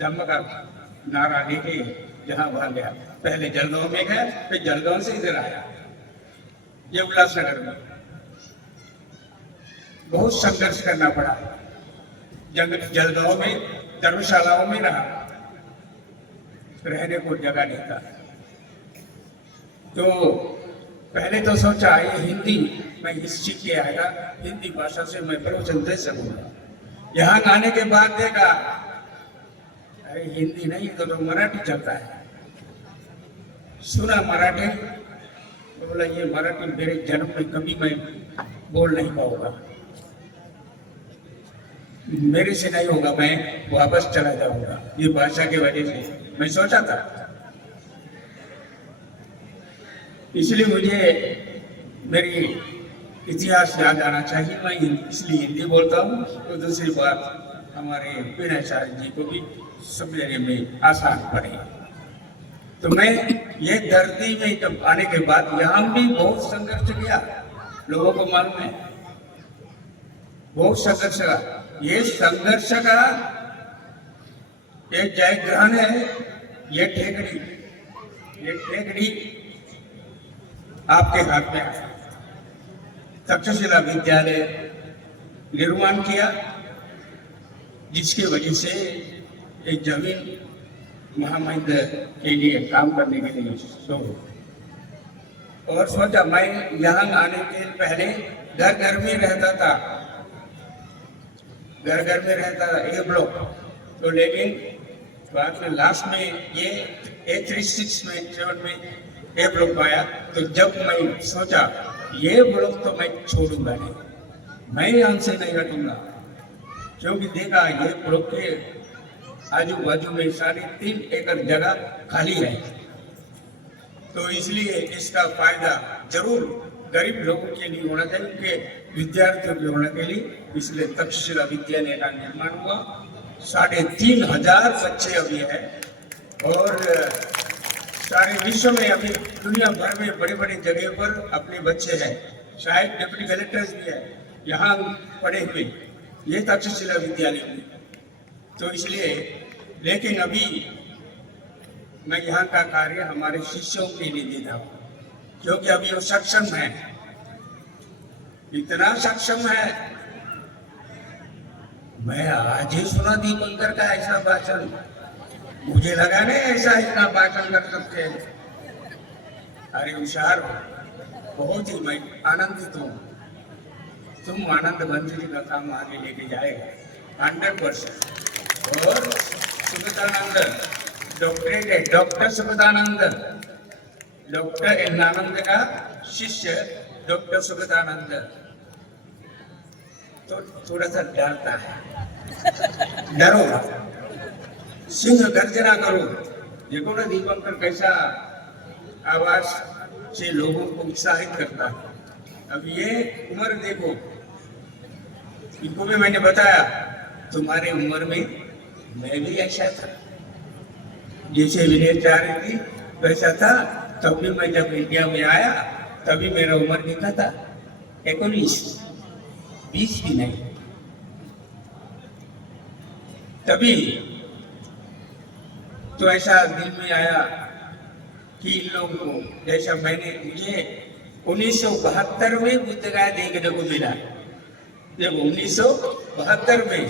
धम्म का नारा लेके जहां वहां गया। पहले जलगांव में गया, फिर जलगांव से इधर आया, ये उल्लासनगर में। बहुत संघर्ष करना पड़ा। जलगांव में धर्मशालाओं में रहा, रहने को जगह नहीं था। तो पहले तो सोचा ये हिंदी मैं सीख के आएगा, हिंदी भाषा से मैं प्रवचन दे सकूंगा। यहाँ आने के बाद देखा अरे हिंदी नहीं तो मराठी चलता है। सुना मराठी, बोला ये मराठी मेरे जन्म में कभी मैं बोल नहीं पाऊंगा, मेरे से नहीं होगा, मैं वापस चला जाऊंगा ये भाषा के वजह से। मैं सोचा था, इसलिए मुझे मेरी इतिहास याद आना चाहिए। मैं इसलिए हिंदी बोलता हूँ। तो दूसरी बात, हमारे विनयाचार्य जी को भी समझने में आसान पड़े। तो मैं ये धरती में जब आने के बाद यहाँ भी बहुत संघर्ष किया, लोगों को मालूम है, बहुत संघर्ष का। ये संघर्ष का एक जयग्रहण है। ये ठेकड़ी आपके हाथ में है। तक्षशिला विद्यालय निर्माण किया, जिसके वजह से एक जमीन महामहिम के लिए काम करने के लिए और सोचा। मैं यहाँ आने के पहले घर घर में रहता था, घर में रहता था ए ब्लॉक। तो लेकिन बाद में लास्ट में ये 836 में 7 में एक ब्लॉक पाया। तो जब मैं सोचा ये ब्लॉक तो मैं छोड़ूंगा नहीं, मैं यहाँ से नहीं हटूंगा, क्योंकि देखा ये ब्लॉक के आजू बाजू में 3.5 एकड़ जगह खाली है। तो इसलिए इसका फायदा जरूर गरीब लोगों के लिए होना चाहिए, उनके विद्यार्थियों के होने के लिए। इसलिए तक्षशिला विद्यालय का निर्माण हुआ। 3,500 बच्चे अभी है और सारे विश्व में अभी दुनिया भर में बड़े बड़े जगह पर अपने बच्चे हैं, शायद डिप्टी कलेक्टर्स भी है यहाँ पढ़े हुए, ये तक्षशिला विद्यालय में। तो इसलिए लेकिन अभी मैं यहाँ का कार्य हमारे शिष्यों के लिए देता हूँ, क्योंकि अभी वो सक्षम है, इतना सक्षम है। मैं आज ही सुना दीपंकर का ऐसा भाषण, मुझे लगा नहीं ऐसा इतना भाषण कर सकते हैं। अरे होशियार, बहुत ही मैं आनंदित हूँ। तुम आनंद मंजरी का काम आगे लेके जाएगा 100%। और सुगतानंद डॉक्टरेट है, डॉक्टर सुगतानंद, डॉक्टर एनानंद का शिष्य डॉक्टर सुगतानंद। तो थोड़ा सा डरता है, डरो, सिंह गर्जना करो। देखो ना दीपंकर कैसा आवाज से लोगों को उत्साहित करता है। अब ये उम्र देखो, इनको भी मैंने बताया तुम्हारे उम्र में मैं भी ऐसा था, जैसे विनय चाह रही थी वैसा था। तब भी मैं जब इंडिया में आया तभी मेरा उम्र कितना था, 19, 20 भी नहीं। तभी तो ऐसा दिल में आया कि इन लोगों को, जैसा मुझे 1972 में बुद्ध गया देखने को मिला। जब 1972 में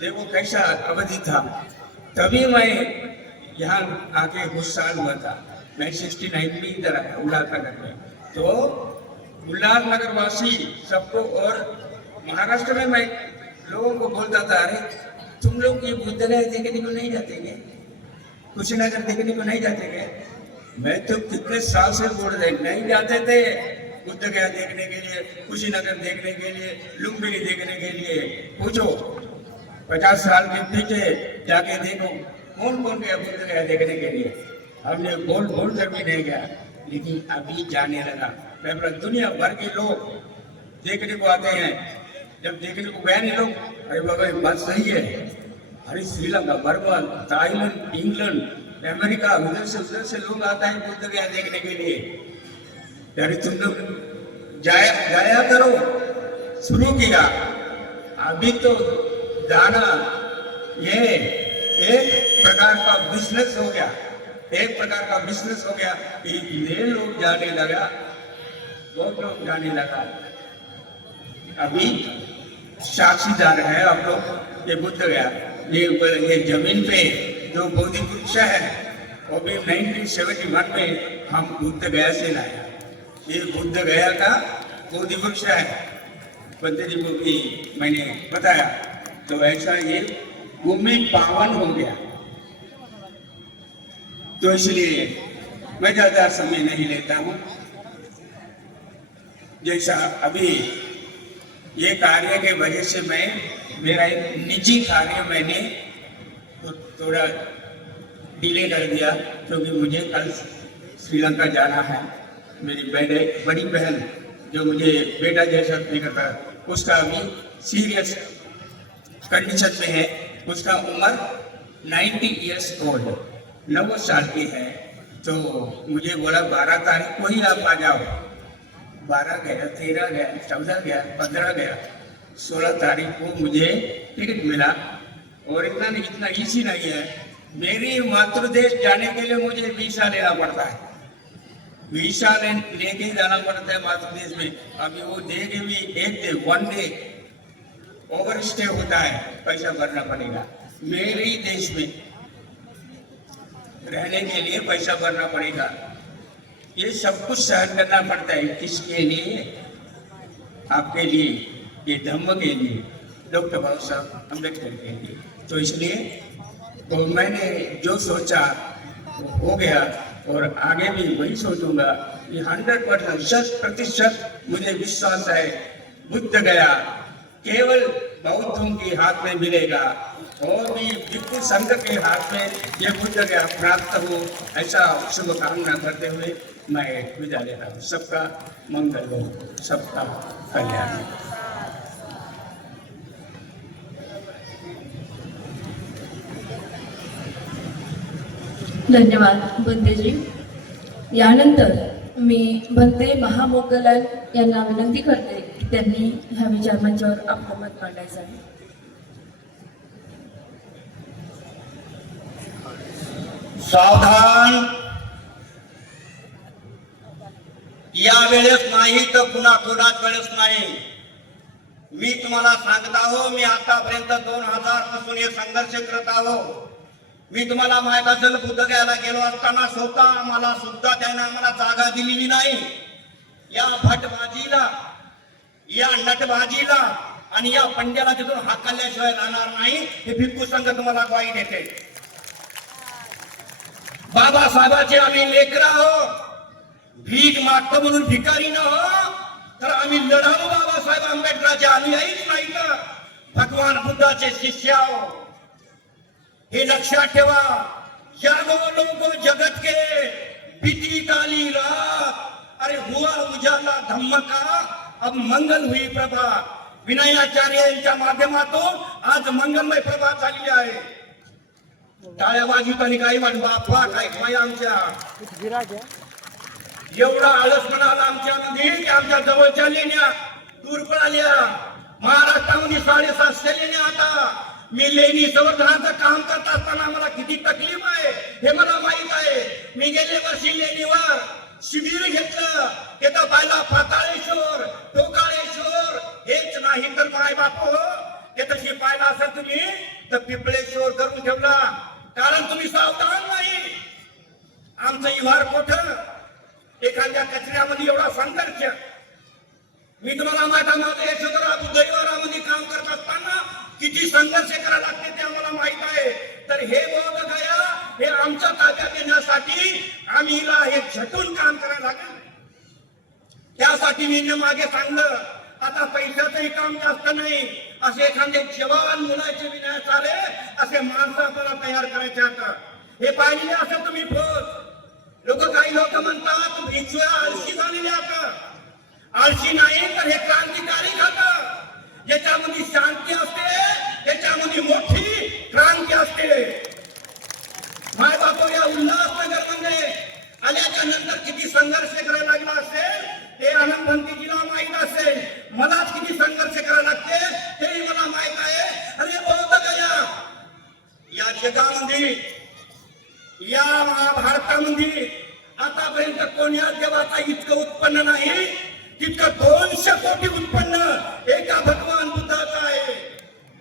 देखो कैसा अवधि था, तभी मैं यहाँ आके कुछ साल हुआ था। मैं 69 में इधर आया उल्लासनगर में। तो उल्लासनगर वासी सबको, और महाराष्ट्र में मैं लोगों को बोलता था, अरे तुम लोग ये बुद्ध गया देखने को नहीं जाते क्या, कुशीनगर देखने को नहीं जाते क्या? मैं तो कितने साल से बोल रहे नहीं जाते थे बुद्ध गया देखने के लिए, कुशीनगर देखने के लिए, लुम्बिनी देखने के लिए। पूछो 50 साल के पीछे जाके देखो कौन कौन गया बुद्ध गया देखने के लिए। हमने बोल कर भी नहीं गया, लेकिन अभी जाने लगा। मैं बोला दुनिया भर के लोग देखने को आते हैं, जब देखने को गया नहीं लोग, अरे बाबा बात सही है। अरे Sri Lanka, Burma, Thailand, England, America, उधर से लोग आता है बुद्ध गया देखने के लिए। अरे तुम लोग जाया करो, शुरू किया। अभी तो जाना ये एक प्रकार का बिजनेस हो गया, एक प्रकार का बिजनेस हो गया। इतने लोग जाने लगा, बहुत लोग जाने लगा। अभी साक्षीदार है आप लोग, ये बुद्ध गया, ये जमीन पे जो बोधि वृक्ष है वो भी 1971 में हम बुद्ध गया से लाया। ये बुद्ध गया का बोधि वृक्ष है, पंडित जी को भी मैंने बताया। तो ऐसा ये भूमि पावन हो गया। तो इसलिए मैं ज्यादा समय नहीं लेता हूँ। जैसा अभी ये कार्य के वजह से मैं, मेरा एक निजी कार्य मैंने तो थोड़ा डिले कर दिया, क्योंकि मुझे कल श्रीलंका जाना है। मेरी बड़ी बहन जो मुझे बेटा जैसा नहीं करता, उसका अभी सीरियस कंडीशन में है। उसका उम्र 90 इयर्स ओल्ड, 90 साल की है। तो मुझे बोला 12 तारीख को ही आप आ जाओ। 12 गया, 13 गया, 14 गया, 15 गया, 16 तारीख को मुझे टिकट मिला। और इतना इजी नहीं है। मेरी मातृदेश जाने के लिए मुझे वीसा लेना पड़ता है, वीसा लेके जाना पड़ता है मातृदेश में। अभी वो देंगे भी 1 डे ओवर स्टे होता है, पैसा भरना पड़ेगा। मेरे ही देश में रहने के लिए पैसा भरना पड़ेगा। ये सब कुछ सहन करना पड़ता है। किसके लिए? आपके लिए, ये धम्म के लिए, डॉक्टर बाबा साहब अम्बेडकर के लिए। तो इसलिए तो मैंने जो सोचा वो हो गया। और आगे भी वही सोचूंगा। ये 100%, 100% मुझे विश्वास है बुद्ध गया केवल बौद्धों के हाथ में मिलेगा और भी भिक्षु संघ के हाथ में ये बुद्ध गया प्राप्त हो, ऐसा शुभकामना करते हुए मैं विदा लेता हूँ। सबका मंगल हो, सबका कल्याण हो। धन्यवाद बंदेजी। यानंतर मी भंते महामोगलाल यांना विनंती करते की त्यांनी ह्या विचार मंचावर आपलं मत मांडायचं आहे. सावधान, या वेळेस नाही तर पुन्हा कोणाच वेळेस नाही. मी तुम्हाला सांगत आहो, मी आतापर्यंत 2000 पासून हे संघर्ष करत आहो. मी तुम्हाला माहित असेल बुद्धगयाला गेलो असताना स्वतः मला सुद्धा त्याने आम्हाला जागा दिलेली नाही. या भटबाजीला, या नटबाजीला आणि या पंड्याला तिथून हाकलल्याशिवाय राहणार नाही, हे भिक्खू संघ तुम्हाला ग्वाही देते. बाबासाहेबांचे आम्ही लेकर आहो, भीक मागतो म्हणून भिकारी न हो, तर आम्ही लढालो बाबासाहेब आंबेडकरांचे अनुयायीच नाही तर भगवान बुद्धाचे शिष्य आहो. हे लक्षात ठेवा. जागो लोगो जगत के, बीती काली रात, अरे हुआ उजाला धम्म का, अब मंगल हुई प्रभात. विनयाचार्य यांच्या माध्यमातून आज मंगलमय प्रभात झालेली आहे. टाळ्या वाजवीत आणि काही वाट बापा काय काय आमच्या एवढा आळस म्हणाला आमच्यामध्ये की आमच्या जवळच्या लेण्या दूर पळाल्या. महाराष्ट्रामध्ये 750 लेण्या. आता मी लेणी संवर्धनाचं काम करत असताना मला किती तकलीफ आहे हे मला माहित आहे. मी गेल्या वर्षी लेणीवर शिबिर घेतलं. तिथं पाहिला पाताळेश्वर, टोकाळेश्वर, हेच नाही तर माय बापू तिथं पाहिला असेल तुम्ही तर पिपळेश्वर करून ठेवला. कारण तुम्ही सावधान नाही. आमचं इव्हार मोठं, एखाद्या कचऱ्यामध्ये एवढा संघर्ष. मी तुम्हाला माझ्या माझ्या यशोधरा बुद्धविहारामध्ये काम करत असताना किती संघर्ष करायला लागते ते आम्हाला माहित आहे. तर हे बौद्ध गया हे आमच्या ताब्यात येण्यासाठी आम्ही हे झटून काम करायला लागेल. त्यासाठी मी मागे सांगलं, आता पैशाचंही काम जास्त नाही. असे एखादे जवान मुलाचे विनाश आले असे माणसं आपल्याला तयार करायचे. आता हे पाहिले असं तुम्ही लोक, काही लोक म्हणतात भिक्षुया आळशी झालेले. आता आळशी नाही तर हे क्रांतिकारी खातं, ज्याच्यामध्ये शांती असते, त्याच्यामध्ये मोठी क्रांती असते. माय बापू या उल्हासनगर मध्ये आल्याच्या नंतर किती संघर्ष करायला लागला असेल ते आनंदजीला माहित असेल. मलाच किती संघर्ष करायला लागते तेही मला माहित आहे. अरे बौद्ध गया या जगामध्ये, या महाभारतामध्ये आतापर्यंत कोण्या देवाचा इतकं उत्पन्न नाही तितकं 200 कोटी उत्पन्न एका भगवान बुद्धाचं आहे.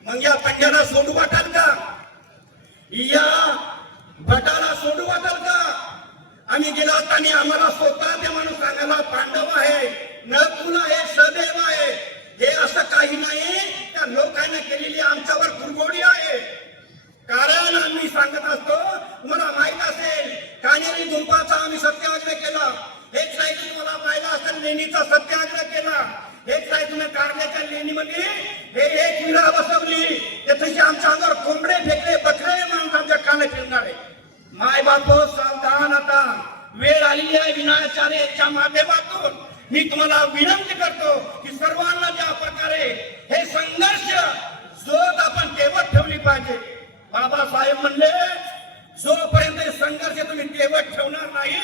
मग या पंड्याला सोडू वाटाल का? या भटाला सोडू वाटाल का? आम्ही गेलो असताना आम्हाला स्वतः ते माणूस सांगायला पांडव आहे, नकुल आहे, सदैव आहे. हे असं काही नाही, त्या लोकांनी केलेली आमच्यावर कुरघोडी आहे. कारण आम्ही सांगत असतो, तुम्हाला माहित असेल कानेरी गुंपाचा आम्ही सत्याग्रह केला. हेच नाही तुम्हाला पाहिला असेल लेणीचा सत्याग्रह केला. हेच नाही तुम्ही कारण्याच्या लेणीमध्ये हे एक विरा बसवली. त्याचे आमच्या अंगावर कोंबडे फेकले, बकरे माणसांच्या काने फिरणारे. माय बापू सावधान. आता वेळ आलेली आहे. विनाचार्याच्या माध्यमातून मी तुम्हाला विनंती करतो की सर्वांना ज्या प्रकारे हे संघर्ष जोत आपण तेवत ठेवली पाहिजे. बाबासाहेब म्हणले जोपर्यंत संघर्ष तुम्ही तेवत ठेवणार नाही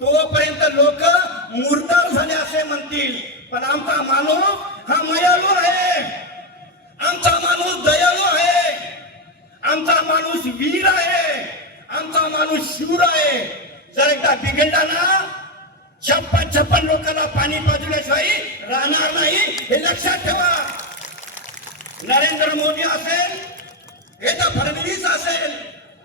तोपर्यंत लोक मुर्दार झाले असे म्हणतील. पण आमचा माणूस हा मयाळू आहे, आमचा माणूस दयाळू आहे, आमचा माणूस वीर आहे, आमचा माणूस शूर आहे. जर एकदा बिघडला ना 56 लोकांना पाणी पाजल्याशिवाय राहणार नाही, हे लक्षात ठेवा. नरेंद्र मोदी असेल, हे तर फडणवीस असेल,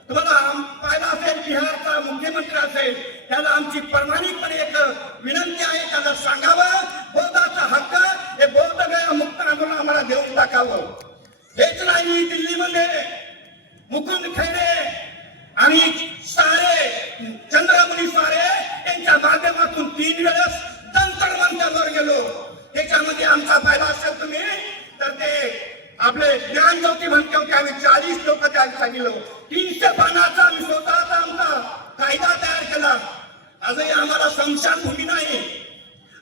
तुम्हाला पाहिला असेल बिहारचा मुख्यमंत्री असेल, त्याला आमची प्रामाणिकपणे एक विनंती आहे, त्याला सांगावं बौद्धाचा हक्क हे बौद्ध गया मुक्त आंदोलन आम्हाला देऊन टाकावं. हेच नाही दिल्लीमध्ये मुकुंद खैरे आणि सारे चंद्रमुनी सारे आजही आम्हाला स्मशानभूमी नाही.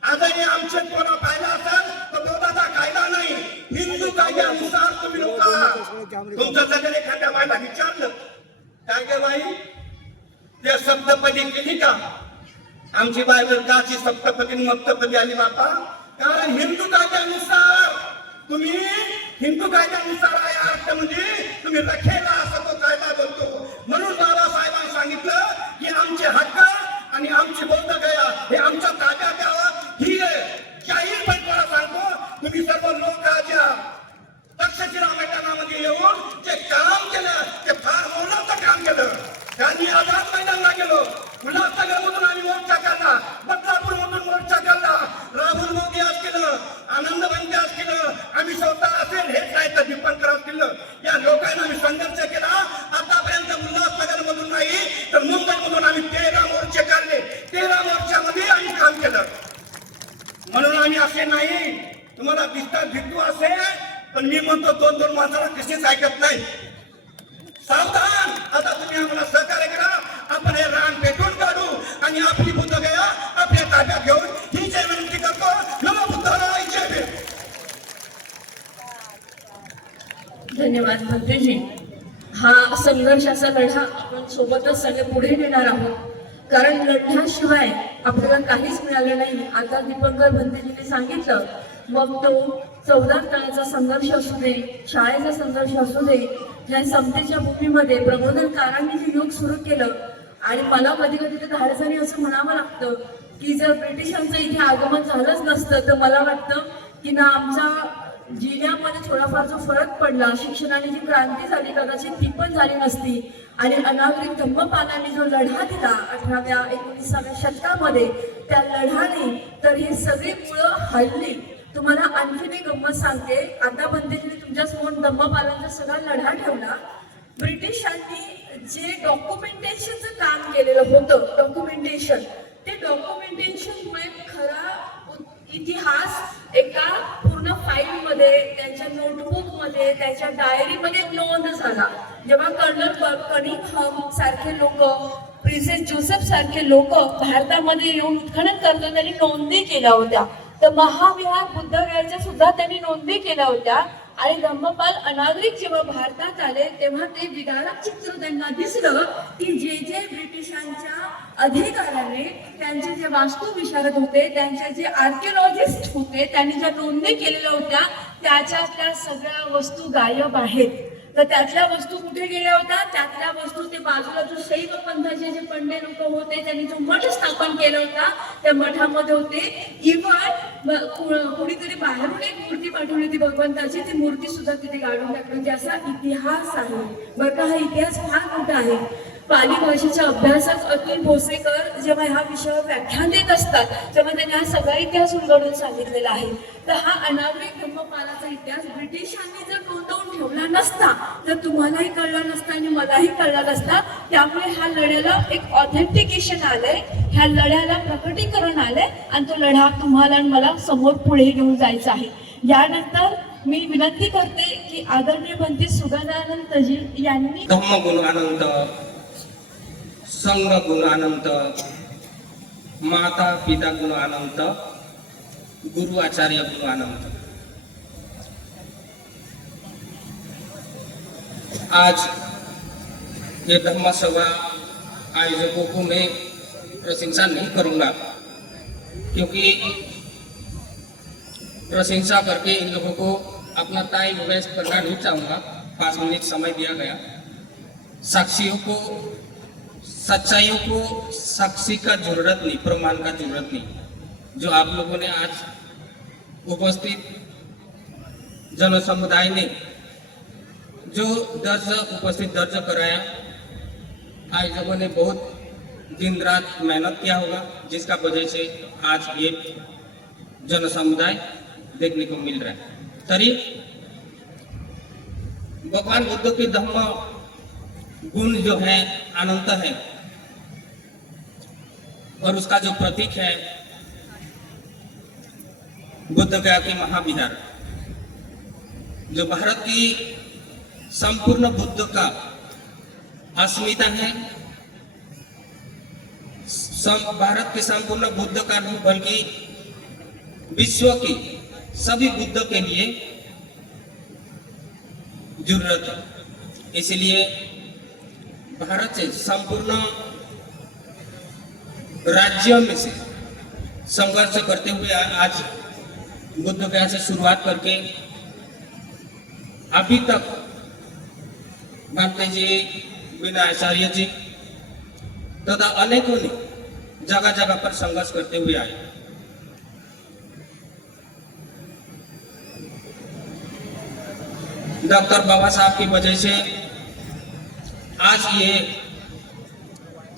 आजही आमचे पोरं पाहिला असेल तर बोधाचा कायदा नाही. हिंदू कायद्यानुसार तुम्ही लोक तुमचं जर एखाद्या बाईला विचारलं काय गे बाई त्या सप्तपदी केली का, आमची बाई काची सप्तपदी मप्तपदी आली बापा. कारण हिंदू कायद्यानुसार तुम्ही हिंदू कायद्यानुसार आहे अर्थ म्हणजे तुम्ही रखेला असा तो कायदा बोलतो. म्हणून बाबासाहेबांनी सांगितलं की आमचे हक्क आणि आमची बोधगया हे आमच्या ताब्यात द्यावं. ही जाहीरपणे सांगतो तुम्ही सर्व लोकांच्या तक्षशिला मैदानामध्ये येऊन जे काम केलं ते फार मोलाचं काम केलं. गांधी आझाद मैदानाला गेलो, उल्हासनगर मधून आम्ही मोर्चा काढला, बदलापूर मधून मोर्चा काढला, राहुल मोदी आज केलं, आनंद बनते आज केलं, आम्ही स्वतः असेल हेच नाही तर दीपंकर केलं. या लोकांना आम्ही संघर्ष केला. आतापर्यंत उल्हासनगर मधून नाही तर मुंबई मधून आम्ही 13 मोर्चे काढले. 13 मोर्चामध्ये आम्ही काम केलं. म्हणून आम्ही असे नाही तुम्हाला दिसतात भिक्खू असे, पण मी म्हणतो 2-2 माणसाला कशीच ऐकत नाही. सावधान, आता तुम्ही आम्हाला सहकार्य करा. आपण हे रान पेटून काढू आणि आपली बुद्धगया आपल्या ताब्यात घेऊन ही जय विनंती करतो. नमो बुद्धाय जय भीम. धन्यवाद मंत्रीजी. हा संघर्षाचा लढा आपण सोबतच सगळे पुढे नेणार आहोत. कारण लढण्याशिवाय आपल्याला काहीच मिळालं नाही. आता दीपंकर मंत्रीजींनी सांगितलं, मग तो 14 तळाचा संघर्ष असू दे, शाळेचा संघर्ष असू दे, या समतेच्या भूमीमध्ये प्रबोधनकारांनी जे योग सुरू केलं. आणि मला कधी कधी ते धाडसाने असं म्हणावं लागतं की जर ब्रिटिशांचं इथे आगमन झालंच नसतं तर मला वाटतं की ना आमच्या जिल्ह्यामध्ये थोडाफार जो फरक पडला, शिक्षणाने जी क्रांती झाली कदाचित ती पण झाली नसती. आणि अनागरिक धम्मपालांनी जो लढा दिला 18व्या-19व्या शतकामध्ये, त्या लढाने तर ही सगळी मुळं हल्ली. तुम्हाला आणखीन एक गंमत सांगते. आता बंदेजीने तुमच्या समोर धम्मपालांचा सगळा लढा ठेवला. ब्रिटिशांनी जे डॉक्युमेंटेशनचं काम केलेलं होतं, डॉक्युमेंटेशन, ते डॉक्युमेंटेशनमुळे खरा इतिहास एका पूर्ण फाईलमध्ये, त्यांच्या नोटबुकमध्ये, त्यांच्या डायरीमध्ये नोंद झाला. जेव्हा कर्नल कनिंघहॅम सारखे लोक, प्रिन्सेस जोसेफ सारखे लोक भारतामध्ये येऊन उत्खनन करताना त्यांनी नोंदी केल्या होत्या. तर महाविहार बुद्धगयाच्या सुद्धा त्यांनी नोंदी केल्या होत्या. आणि धम्मपाल अनागरिक जेव्हा भारतात आले तेव्हा ते विदारक चित्र त्यांना दिसलं की जे जे ब्रिटिशांच्या अधिकाऱ्याने, त्यांचे जे वास्तुविशारद होते, त्यांचे जे आर्किओलॉजिस्ट होते, त्यांनी ज्या नोंदी केलेल्या होत्या त्याच्यातल्या सगळ्या वस्तू गायब आहेत. तर त्यातल्या वस्तू कुठे गेल्या होत्या? त्यातल्या वस्तू ते बाजूला जो शैव पंथाचे जे पंडे लोक होते त्यांनी जो मठ स्थापन केला होता त्या मठामध्ये होते. इव्हन कोणीतरी बाहेरून एक मूर्ती पाठवली होती भगवंताची, ती मूर्ती सुद्धा तिथे काढून टाकली होती. असा इतिहास आहे बरं का. हा इतिहास फार मोठा आहे. पाली भाषेच्या अभ्यासक अतुल भोसेकर जेव्हा ह्या विषयावर व्याख्यान देत असतात तेव्हा त्यांनी हा सगळा इतिहास उलगडून सांगितलेला आहे. तर हा अनागरिक धम्मपालाचा इतिहास ब्रिटिशांनी जर नोंदवून ठेवला नसता तर तुम्हालाही कळला नसता आणि मलाही कळला नसता. त्यामुळे ह्या लढ्याला एक ऑथेंटिकेशन आलंय, ह्या लढ्याला प्रकटीकरण आलंय आणि तो लढा तुम्हाला आणि मला समोर पुढे घेऊन जायचा आहे. यानंतर मी विनंती करते की आदरणीय पंडित सुगंधानंदजी यांनी धम्म गुण अनंत, संघ गुण अनंत, माता पिता गुण अनंत, गुरु आचार्य गुण अनंत. आज ये धम्म सभा आयोजकों को मैं प्रशंसा नहीं करूंगा क्योंकि प्रशंसा करके इन लोगों को अपना टाइम वेस्ट करना नहीं चाहूँगा. 5 मिनट समय दिया गया. साक्षियों को, सच्चाइयों को साक्षी का जरूरत नहीं, प्रमाण का जरूरत नहीं. जो आप लोगों ने आज उपस्थित जन समुदाय ने जो दर्ज उपस्थित दर्ज कराया, आयोजकों ने बहुत दिन रात मेहनत किया होगा जिसका वजह से आज ये जन समुदाय देखने को मिल रहा है. तरी भगवान बुद्ध के धम्म गुण जो है अनंत है और उसका जो प्रतीक है बुद्ध गया के महाविहार, जो भारत की संपूर्ण बुद्ध का अस्मिता है, भारत के संपूर्ण बुद्ध का नहीं बल्कि विश्व की सभी बुद्ध के लिए जरूरत है। इसलिए भारत से संपूर्ण राज्यों में से संघर्ष करते हुए आज बुद्ध गया से शुरुआत करके अभी तक भक्ति जी, बिना आचार्य जी तथा अनेकों ने जगह जगह पर संघर्ष करते हुए आए। डॉक्टर बाबा साहब की वजह से आज ये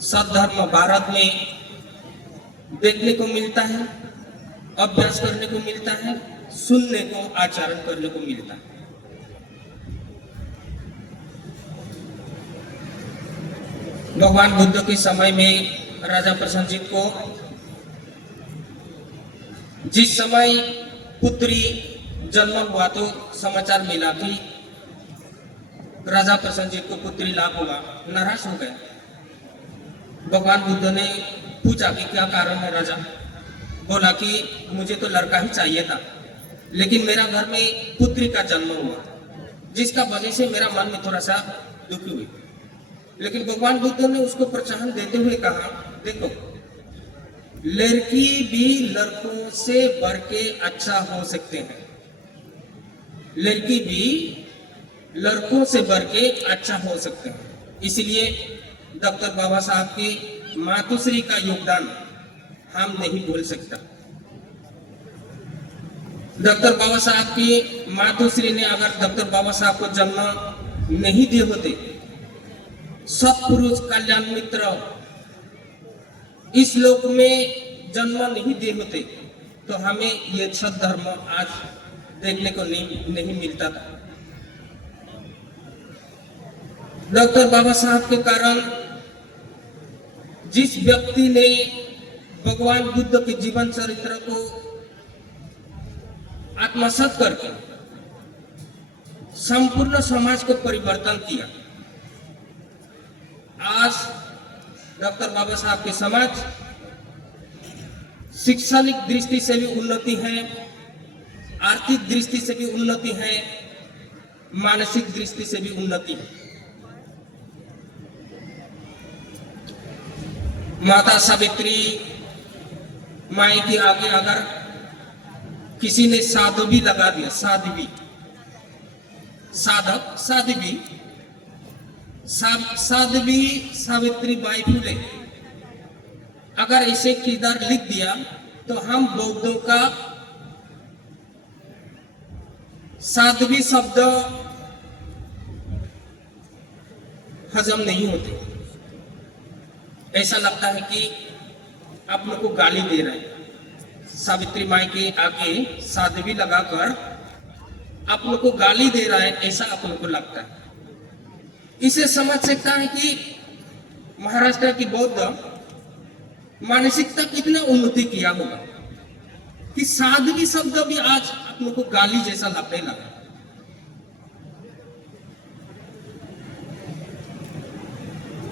सद्धर्म भारत में देखने को मिलता है, अभ्यास करने को मिलता है, सुनने को, आचरण करने को मिलता है। भगवान बुद्ध के समय में राजा प्रसन्नजीत को जिस समय पुत्री जन्म हुआ तो समाचार मिला कि राजा प्रसन्नजीत को पुत्री लाभ हुआ, नाराज हो गए। भगवान बुद्ध ने पूछा कि क्या कारण है राजा? बोला कि मुझे तो लड़का ही चाहिए था, लेकिन मेरा घर में पुत्री का जन्म हुआ, जिसका वजह से मेरा मन में थोड़ा सा दुखी हुई। लेकिन भगवान बुद्ध ने उसको प्रोत्साहन देते हुए कहा, देखो लड़की भी लड़कों से बढ़ के अच्छा हो सकते हैं, लड़की भी लड़कों से बढ़ के अच्छा हो सकते हैं। इसलिए डॉक्टर बाबा साहब की मातुश्री का योगदान हम नहीं भूल सकता। डॉक्टर बाबा साहब की मातुश्री ने अगर डॉक्टर बाबा साहब को जन्म नहीं दिए होते, सत्पुरुष कल्याण मित्र इस लोक में जन्म नहीं दिए होते, तो हमें ये सद्धर्म आज देखने को नहीं मिलता था। डॉक्टर बाबा साहब के कारण जिस व्यक्ति ने भगवान बुद्ध के जीवन चरित्र को आत्मसात करके संपूर्ण समाज को परिवर्तन किया, आज डॉक्टर बाबा साहब के समाज शैक्षणिक दृष्टि से भी उन्नति है, आर्थिक दृष्टि से भी उन्नति है, मानसिक दृष्टि से भी उन्नति है। माता सावित्री माई के आगे अगर किसी ने साधवी लगा दिया, साध्वी, साधक, साध्वी, साध्वी सावित्री बाई फुले अगर इसे किरदार लिख दिया तो हम बौद्धों का साध्वी शब्द हजम नहीं होते। ऐसा लगता है कि आप लोग को गाली दे रहे हैं। सावित्री माई के आगे साध्वी लगाकर आप लोग को गाली दे रहा है, ऐसा आप लोग को लगता है। इसे समझ सकता है कि महाराष्ट्र की बौद्ध मानसिकता कितना उन्नति किया होगा कि साध्वी शब्द भी आज आप लोग को गाली जैसा लगने लगा।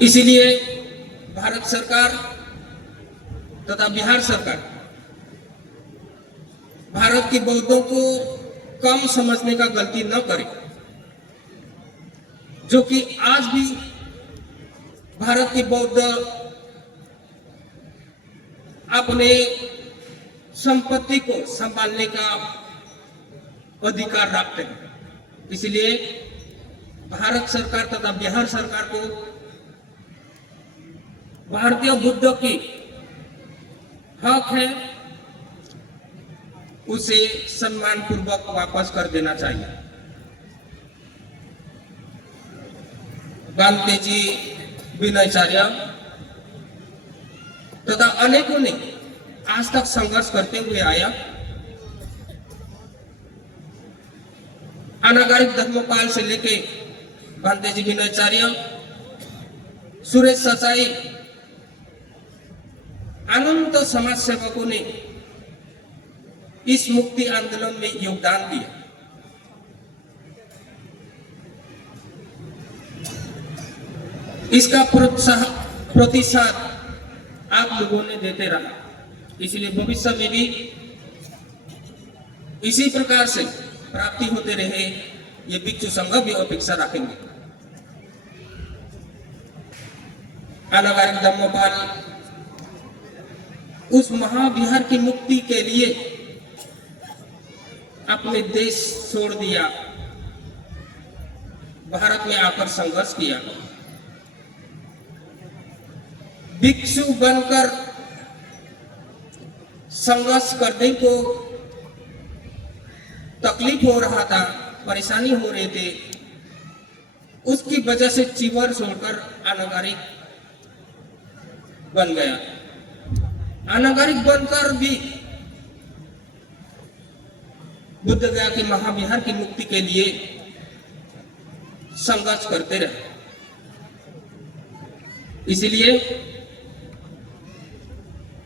इसीलिए भारत सरकार तथा बिहार सरकार भारत के बौद्धों को कम समझने का गलती न करे, जो कि आज भी भारत के बौद्ध अपने संपत्ति को संभालने का अधिकार रखते हैं। इसलिए भारत सरकार तथा बिहार सरकार को भारतीय बुद्ध की हक है उसे सम्मान पूर्वक वापस कर देना चाहिए। बांते जी, विनयचार्य तथा अनेकों ने आज तक संघर्ष करते हुए आया। अनागारिक धर्मपाल से लेके बांते जी, विनयचार्य, सुरेश सचाई, अनंत समाज सेवकों ने इस मुक्ति आंदोलन में योगदान दिया। इसका प्रतिशत आप लोगों ने देते रहा, इसलिए भविष्य में भी इसी प्रकार से प्राप्ति होते रहे, ये भिक्षु संघ भी अपेक्षा रखेंगे। अनागारिक धम्मपाल उस महाविहार की मुक्ति के लिए अपने देश छोड़ दिया, भारत में आकर संघर्ष किया। भिक्षु बनकर संघर्ष करने को तकलीफ हो रहा था, परेशानी हो रहे थे, उसकी वजह से चिवर छोड़कर अनागारिक बन गया। अनागारिक बनकर भी बुद्ध गया के महाविहार की मुक्ति के लिए संघर्ष करते रहे। इसलिए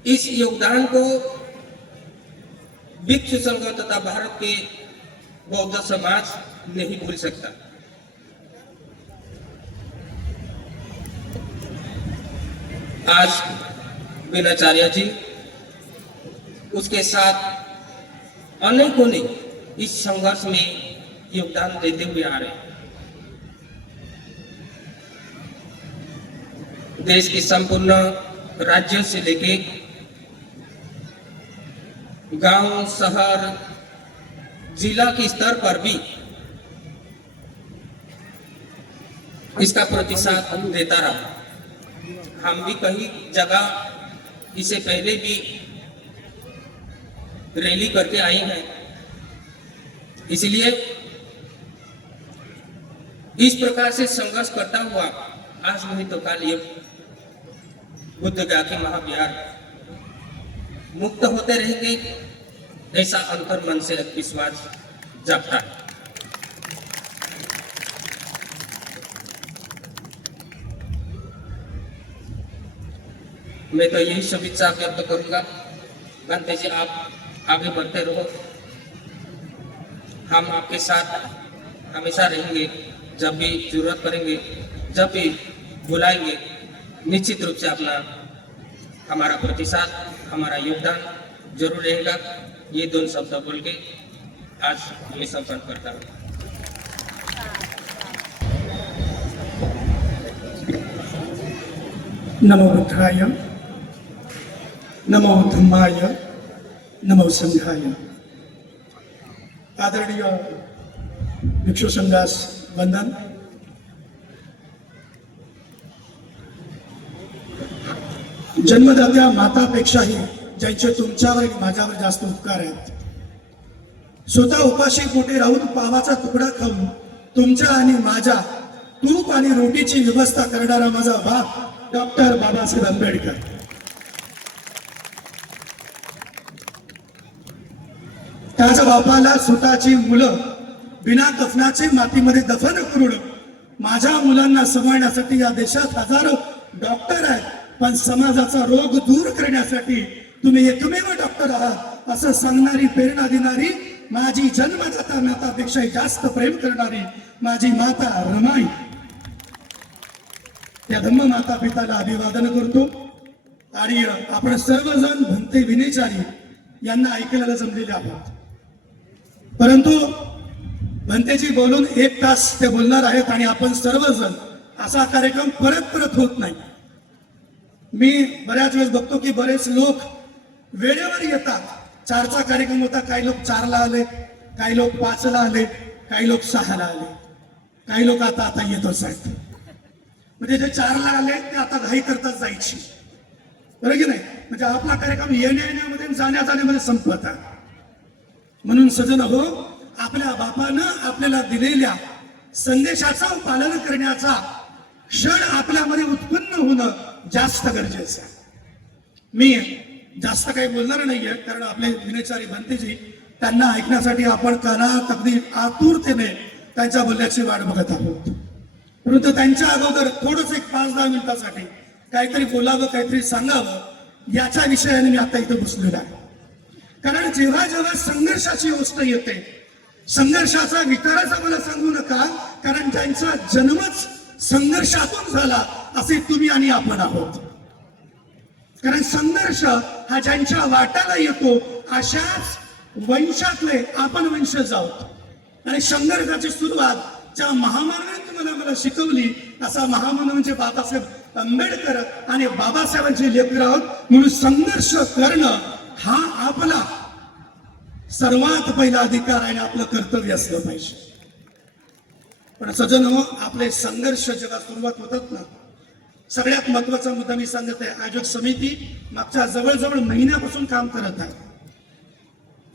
इस योगदान को भिक्षु संघ तथा भारत के बौद्ध समाज नहीं भूल सकता। आज विनाचार्य जी, उसके साथ अनेकों ने इस संघर्ष में योगदान देते हुए आ रहे हैं। देश की संपूर्ण राज्यों से लेके गांव, शहर, जिला के स्तर पर भी इसका प्रतिशत देता रहा। हम भी कई जगह इससे पहले भी रैली करके आए हैं। इसलिए इस प्रकार से संघर्ष करता हुआ आज नहीं तो कल ये बुद्ध गया के महाविहार मुक्त होते रहेंगे, ऐसा अंतर मन से विश्वास जागता है। मैं तो यही शुभेच्छा व्यक्त करूंगा। बनते जी, आप आगे बढ़ते रहो, हम आपके साथ हमेशा रहेंगे। जब भी जरूरत पड़ेंगे, जब भी बुलाएंगे, निश्चित रूप से अपना हमारा प्रतिशत, हमारा योगदान जरूर रहेगा। ये दोनों शब्द बोल के आज मैं संपन्न करता हूँ। नमो बुद्धाय, नमो धम्माय, नमो संघाय। आदरणीय भिक्षु संघास वंदन। जन्मदात्या मातापेक्षाही ज्यांचे तुमच्यावर आणि माझ्यावर जास्त उपकार आहेत, स्वतः उपाशी पोटी राहून पावाचा तुकडा खाऊन तुमच्या आणि माझ्या तूप आणि रोटीची व्यवस्था करणारा माझा बाप डॉक्टर बाबासाहेब आंबेडकर। त्याच्या बापाला स्वतःची मुलं बिना दफनाचे मातीमध्ये दफन करून माझ्या मुलांना सांभाळण्यासाठी या देशात हजारो डॉक्टर आहेत, पण समाजाचा रोग दूर करण्यासाठी तुम्ही एकमेव डॉक्टर आहात असं सांगणारी, प्रेरणा देणारी, माझी जन्मदाता मातापेक्षा जास्त प्रेम करणारी माझी माता रमाई, त्या धम्म माता पिताला अभिवादन करतो। आणि आपण सर्वजण भंते विनेचारी यांना ऐकायला जमलेले आहोत, परंतु भंतेजी बोलून 1 तास ते बोलणार आहेत आणि आपण सर्वजण असा कार्यक्रम परत होत नाही। मी बऱ्याच वेळेस बघतो की बरेच लोक वेळेवर येतात। 4चा कार्यक्रम होता, काही लोक 4ला आले, काही लोक 5ला आले, काही लोक 6ला आले, काही लोक आता येतच आहेत। म्हणजे जे 4ला आले ते आता घाई करतात जायची, बरोबर की नाही? म्हणजे आपला कार्यक्रम येण्यामध्ये जाण्यामध्ये संपत आहे। म्हणून सजन हो, आपल्या बापानं आपल्याला दिलेल्या संदेशाचं पालन करण्याचा क्षण आपल्यामध्ये उत्पन्न होणं जास्त गरजेचं आहे। मी जास्त काही बोलणार नाहीये, कारण आपले विनयचारी भंतेजी त्यांना ऐकण्यासाठी आपण कानात अगदी आतुरतेने त्यांच्या बोलण्याची वाट बघत आहोत। परंतु त्यांच्या अगोदर थोडंच एक 5-10 मिनिटासाठी काहीतरी बोलावं, काहीतरी सांगावं, याच्या विषयाने मी आता इथं बसलेलो आहे। कारण जेव्हा संघर्षाची गोष्ट येते, संघर्षाचा विचाराचा मला सांगू नका, कारण त्यांचा जन्मच संघर्षातून झाला असे तुम्ही आणि आपण आहोत। कारण संघर्ष हा ज्यांच्या वाट्याला येतो अशाच वंशातले आपण वंशज आहोत. आणि संघर्षाची सुरुवात ज्या महामानवाने तुम्हाला मला शिकवली असा महामानव म्हणजे बाबासाहेब आंबेडकर आणि बाबासाहेबांचे लेकर आहोत. म्हणून संघर्ष करणं हा आपला सर्वात पहिला अधिकार आहे आणि आपलं कर्तव्य असलं पाहिजे. पण सजन हो, आपले संघर्ष जेव्हा सुरुवात होतात ना, सगळ्यात महत्वाचा मुद्दा मी सांगत आहे. आयोजक समिती मागच्या जवळजवळ महिन्यापासून काम करत आहे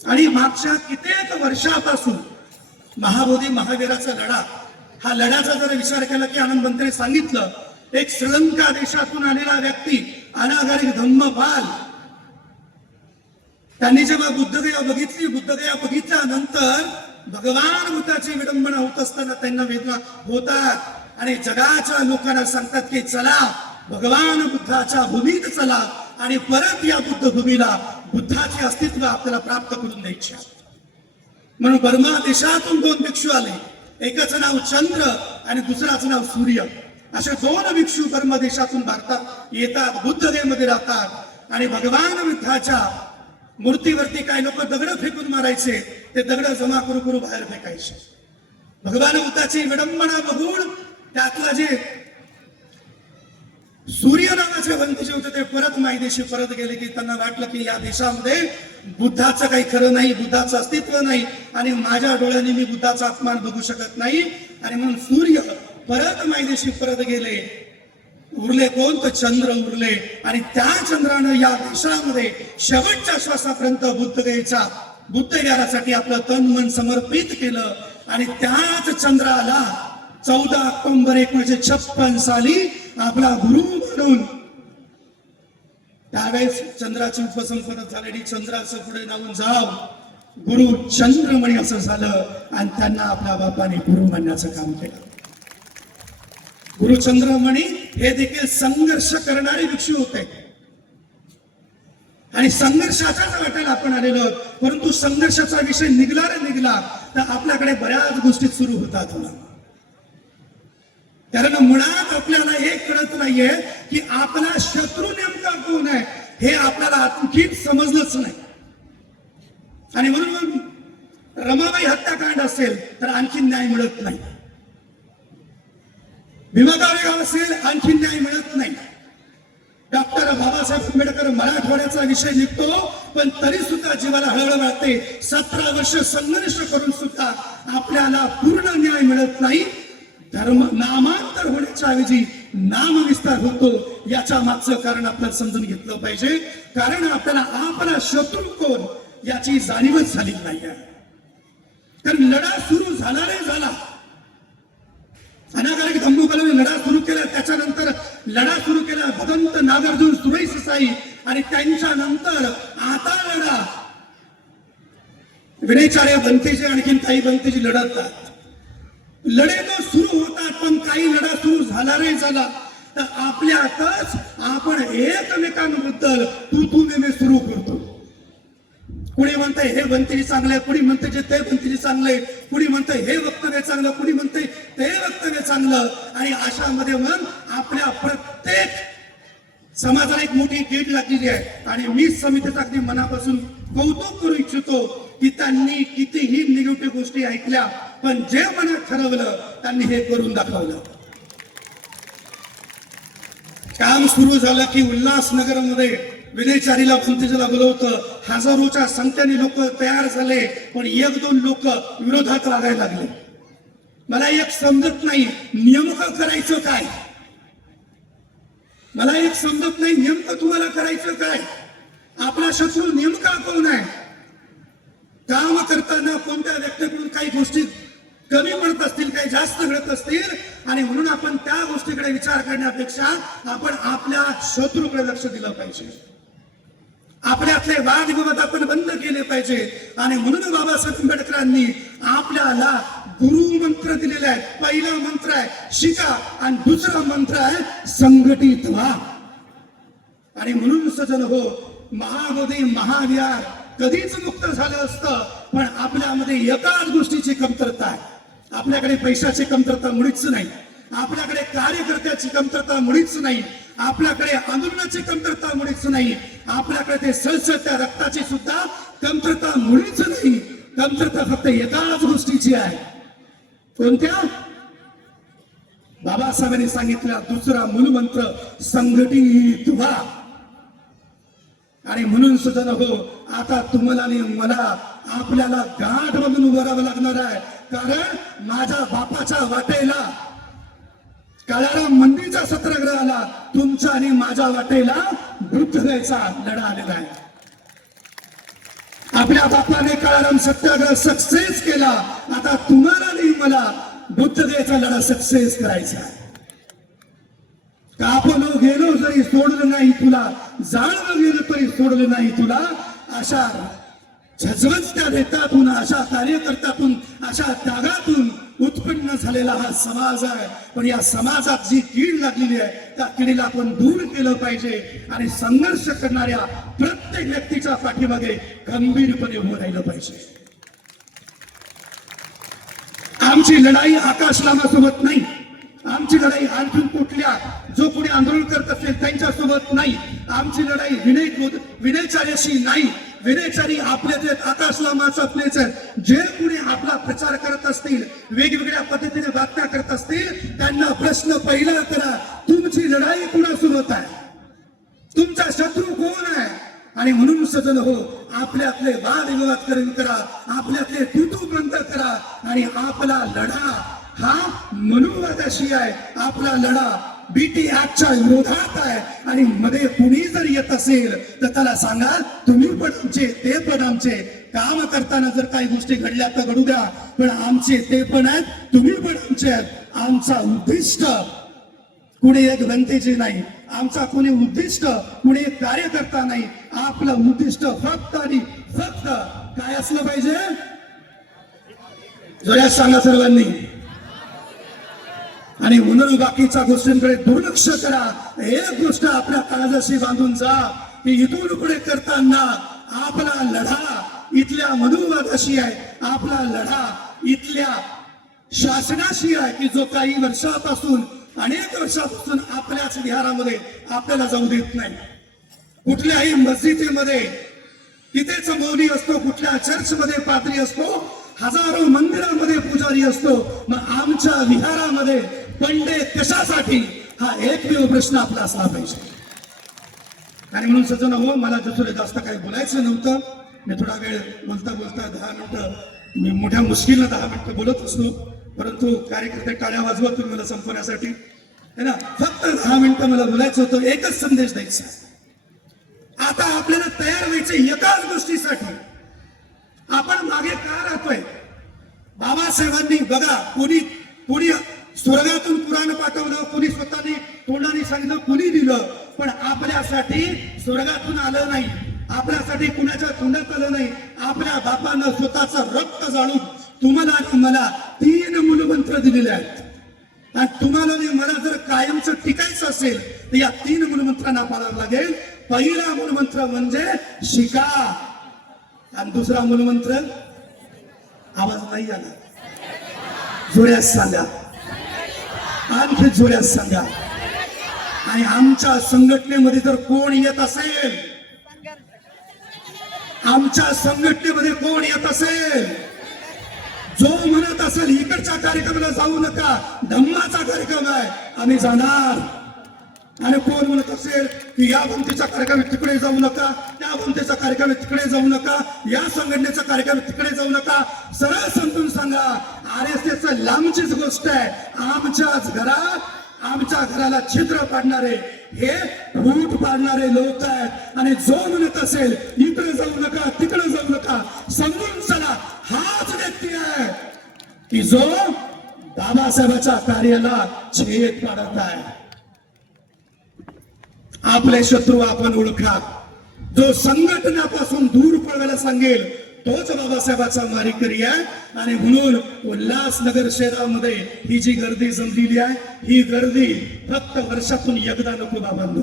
आणि मागच्या कित्येक वर्षापासून महाबोधी महावीराचा लढा, हा लढ्याचा जर विचार केला की आनंद मंत्रे सांगितलं, एक श्रीलंका देशातून आलेला व्यक्ती अनागरिक धम्मपाल, त्यांनी जेव्हा बुद्धगया बघितल्यानंतर भगवान बुद्धाची विडंबना होत असताना त्यांना वेदना होतात आणि जगाच्या लोकांना सांगतात की चला भगवान बुद्धाच्या भूमीत चला आणि परत या बुद्ध भूमीला बुद्धाचे अस्तित्व आपल्याला प्राप्त करून द्यायचे. म्हणून बर्मा देशातून 2 भिक्षू आले, एकच नाव चंद्र आणि दुसराच नाव सूर्य. असे 2 भिक्षू बर्मा देशातून भारतात येतात, बुद्धगयेमध्ये राहतात आणि भगवान बुद्धाच्या मूर्तीवरती काही लोक दगड फेकून मारायचे, ते दगड जमा करू बाहेर फेकायचे. भगवान बुद्धाची विडंबना बघून त्यातला जे सूर्य नावाचे बंदी जे होते ते परत मायदेशी परत गेले की त्यांना वाटलं की या देशामध्ये बुद्धाचं काही खरं नाही, बुद्धाचं अस्तित्व नाही आणि माझ्या डोळ्यांनी मी बुद्धाचा अपमान बघू शकत नाही. आणि म्हणून सूर्य परत मायदेशी परत गेले. उरले कोण? तर चंद्र उरले. आणि त्या चंद्रानं या देशामध्ये शेवटच्या श्वासापर्यंत बुद्धविहारासाठी आपलं तन मन समर्पित केलं. आणि त्याच चंद्राला 14 ऑक्टोबर 1956 साली आपला गुरु म्हणून, त्यावेळेस चंद्राची उपसंपदा झालेली, चंद्राचं पुढे नावून जाव गुरु चंद्रमणी असं झालं आणि त्यांना आपल्या बापाने गुरु म्हणण्याचं काम केलं. गुरु चंद्रमणी हे देखील संघर्ष करणारे भिक्षू होते आणि संघर्षाच्याच वाटेला आपण आलेलो आहोत. परंतु संघर्षाचा विषय निघला तर आपल्याकडे बऱ्याच गोष्टी सुरू होतात. कारण मुळात आपल्याला हे कळत नाहीये की आपला शत्रू नेमका कोण आहे हे आपल्याला आणखी समजलंच नाही. आणि म्हणून रमाबाई हत्याकांड असेल तर आणखी न्याय मिळत नाही, भीमा कोरेगाव असेल आणखी न्याय मिळत नाही. डॉक्टर बाबासाहेब आंबेडकर मराठवाड्याचा विषय निघतो पण तरी सुद्धा जीवाला हळहळ वाटते. 17 वर्ष संघर्ष करून सुद्धा आपल्याला पूर्ण न्याय मिळत नाही. धर्म नामांतर होण्याच्या ऐवजी नामविस्तार होतो. याच्या मागचं कारण आपल्याला समजून घेतलं पाहिजे. कारण आपल्याला आपला शत्रू कोण याची जाणीवच झाली नाही. कारण लढा सुरू झाला रे झाला. अनागरिक धम्मपालाने लढा सुरू केला, त्याच्यानंतर लढा सुरू केला भगवंत नागार्जुन सुरेश आणि त्यांच्या नंतर आता लढा विनयचार्य बनतेजी आणखीन काही बनतेजी लढतात. लढे तो सुरू होतात पण काही लढा सुरू झाला रे झाला तर आपल्यातच आपण एकमेकांबद्दल तू मे सुरू करतो. कुणी म्हणतंय हे बनतेजी चांगले, कुणी म्हणते जे ते बनतेजी चांगले, कुणी म्हणतंय हे वक्तव्य चांगलं, कुणी म्हणतंय ते वक्तव्य चांगलं. आणि अशामध्ये मग आपल्या प्रत्येक समाजाला एक मोठी कीड लागलेली आहे. आणि मी समितीचं अगदी मनापासून कौतुक करू इच्छितो की त्यांनी कितीही निगेटिव्ह गोष्टी ऐकल्या पण जे मनात ठरवलं त्यांनी हे करून दाखवलं. काम सुरू झालं की उल्हासनगरमध्ये विनयचारीला भंतेजीला बोलवतं. हजारोच्या संख्येने लोक तयार झाले पण 1-2 लोक विरोधात लागायला लागले. मला एक समजत नाही नेमकं करायचं काय, मला एक समजत नाही नेमकं तुम्हाला करायचं काय. आपला शत्रू नेमका कोण आहे? काम करताना कोणत्या व्यक्तीकडून काही गोष्टी कमी पडत असतील, काही जास्त घडत असतील आणि म्हणून आपण त्या गोष्टीकडे विचार करण्यापेक्षा आपण आपल्या शत्रूकडे लक्ष दिलं पाहिजे. आपल्यातले वादविवाद आपण बंद केले पाहिजे. आणि म्हणून बाबासाहेब आंबेडकरांनी आपल्याला गुरु मंत्र दिलेला आहे. पहिला मंत्र आहे शिका आणि दुसरा मंत्र आहे संघटित व्हा. आणि म्हणून सजन हो, महाबोधी महाविहार कधीच मुक्त झालं असतं पण आपल्यामध्ये एकाच गोष्टीची कमतरता आहे. आपल्याकडे पैशाची कमतरता मुळीच नाही, आपल्याकडे कार्यकर्त्याची कमतरता मुळीच नाही, आपल्याकडे आंदोलनाची कमतरता मुळीच नाही, आपल्याकडे ते सळसळत्या रक्ताची सुद्धा कमतरता मुळीच नाही. कमतरता फक्त एकाच गोष्टीची आहे. कोणत्या? बाबासाहेबांनी सांगितलं दुसरा मूलमंत्र संघटित व्हा. आणि म्हणून सुद्धा हो, आता तुम्हाला आणि मला आपल्याला गाठ बांधून उभं राहावं लागणार आहे. कारण माझ्या बापाच्या वाटेला काळाराम मंदिरचा सत्याग्रहाला तुमच्या आणि माझ्या वाटेला बुद्धगयेचा लढा आलेला आहे. आपल्या बापाने काळाराम सत्याग्रह सक्सेस केला, आता तुम्हाला आणि मला बुद्धगयेचा लढा सक्सेस करायचा आहे. कापलो गेलो जरी सोडलं नाही तुला, जाळलं गेलं तरी सोडलं नाही तुला, अशा झजवजत्या नेत्यातून, अशा कार्यकर्त्यातून, अशा त्यागातून उत्पन्न झालेला हा समाज आहे. पण या समाजात जी कीड लागलेली आहे त्या किडीला आपण दूर केलं पाहिजे आणि संघर्ष करणाऱ्या प्रत्येक व्यक्तीच्या पाठीमागे गंभीरपणे उभं राहिलं पाहिजे. आमची लढाई आकाश लामासोबत नाही, आमची लढाई आणखी कुठल्या जो कोणी आंदोलन करत असेल त्यांच्यासोबत नाही, आमची लढाई विनयचार्याशी नाही. विनयचारी आपले जे आकाश लामाचा प्लेच आहे, जे कोणी आपला प्रचार करत असतील, वेगवेगळ्या पद्धतीने बातम्या करत असतील, त्यांना प्रश्न पहिला करा, तुमची लढाई कुणासोबत आहे, तुमचा शत्रू कोण आहे. आणि म्हणून सजन हो, आपल्यातले वादविवाद करा, आपल्यातले तुतू बंद करा आणि आपला लढा हा मनुवादाशी आहे. आपला लढा बीटी ऍक्टच्या विरोधात आहे. आणि मध्ये कुणी जर येत असेल तर त्याला सांगा तुम्ही पण आमचे ते पण आमचे. काम करताना जर काही गोष्टी घडल्या तर घडू द्या, पण आमचे ते पण आहेत, तुम्ही पण आमचे आहेत. आमचा उद्दिष्ट कुणी एक जनतेचे नाही, आमचा कोणी उद्दिष्ट कुणी एक कार्यकर्ता नाही. आपलं उद्दिष्ट फक्त आणि फक्त काय असलं पाहिजे? जोरात सांगा सर्वांनी. आणि म्हणून बाकीच्या गोष्टींकडे दुर्लक्ष करा. एक गोष्ट आपल्या काळजाशी बांधून जा की इथून पुढे करताना आपला लढा इथल्या मनुवादाशी आहे, आपला लढा इथल्या शासनाशी आहे की जो काही वर्षापासून अनेक वर्षापासून आपल्याच विहारामध्ये आपल्याला जाऊ देत नाही. कुठल्याही मस्जिदीमध्ये तिथेच मौली असतो, कुठल्या चर्चमध्ये पाद्री असतो, हजारो मंदिरामध्ये पुजारी असतो, मग आमच्या विहारामध्ये पंडित कशासाठी? हा एकमेव प्रश्न आपला असला पाहिजे. आणि म्हणून सज्जन हो, मला दुसरं जास्त काही बोलायचं नव्हतं. मी थोडा वेळ बोलता बोलता 10 मिनिटं, मी मोठ्या मुश्किलनं 10 मिनिटं बोलत असतो, परंतु कार्यकर्ते टाळ्या वाजवा तुम्ही मला संपवण्यासाठी, है ना. फक्त 10 मिनिटं मला बोलायचं होतं, एकच संदेश द्यायचा. आता आपल्याला तयार व्हायचं एकाच गोष्टीसाठी. आपण मागे का राहतोय? बाबासाहेबांनी बघा, कोणी स्वर्गातून पुराण पाठवलं, कोणी स्वतःने तोंडाने सांगितलं, कोणी दिलं, पण आपल्यासाठी स्वर्गातून आलं नाही, आपल्यासाठी कुणाच्या तोंडात आलं नाही. आपल्या बापानं स्वतःचं रक्त जाळून तुम्हाला आणि मला 3 मूलमंत्र दिलेले आहेत. आणि तुम्हाला आणि मला जर कायमचं टिकायचं असेल तर या 3 मूलमंत्रांना पाळावं लागेल. पहिला मूलमंत्र म्हणजे शिका, आणि दुसरा मूलमंत्र आवाज नाही आला, जोऱ्यात सांगा, आणखी जोऱ्यात सांगा. आणि आमच्या संघटनेमध्ये जर कोण येत असेल, आमच्या संघटनेमध्ये कोण येत असेल, जो म्हणत असेल इकडच्या कार्यक्रमाला जाऊ नका, धम्माचा कार्यक्रम आहे, आम्ही जाणार. आणि कोण म्हणत असेल की या भंतीच्या कार्यक्रमात तिकडे जाऊ नका, त्या भंतीच्या कार्यक्रमात तिकडे जाऊ नका, या संघटनेचा कार्यक्रम तिकडे जाऊ नका, सरळ समजून सांगा, RSS लांबचीच गोष्ट आहे. आमच्या घराला छिद्र पाडणारे हे फूट पाडणारे लोक आहेत. आणि जो म्हणत असेल इकडे जाऊ नका, तिकडे जाऊ नका, समजून चला, हाच व्यक्ती आहे की जो बाबासाहेबांच्या कार्याला छेद पाडत आहे. आपले शत्रू आपण ओळखा. जो संघटनापासून दूर पळवायला सांगेल तोच बाबासाहेबांचा मारेकरी आहे. आणि म्हणून उल्हासनगर शहरामध्ये ही जी गर्दी जमलेली आहे, ही गर्दी फक्त वर्षातून एकदा नको बाबांनो,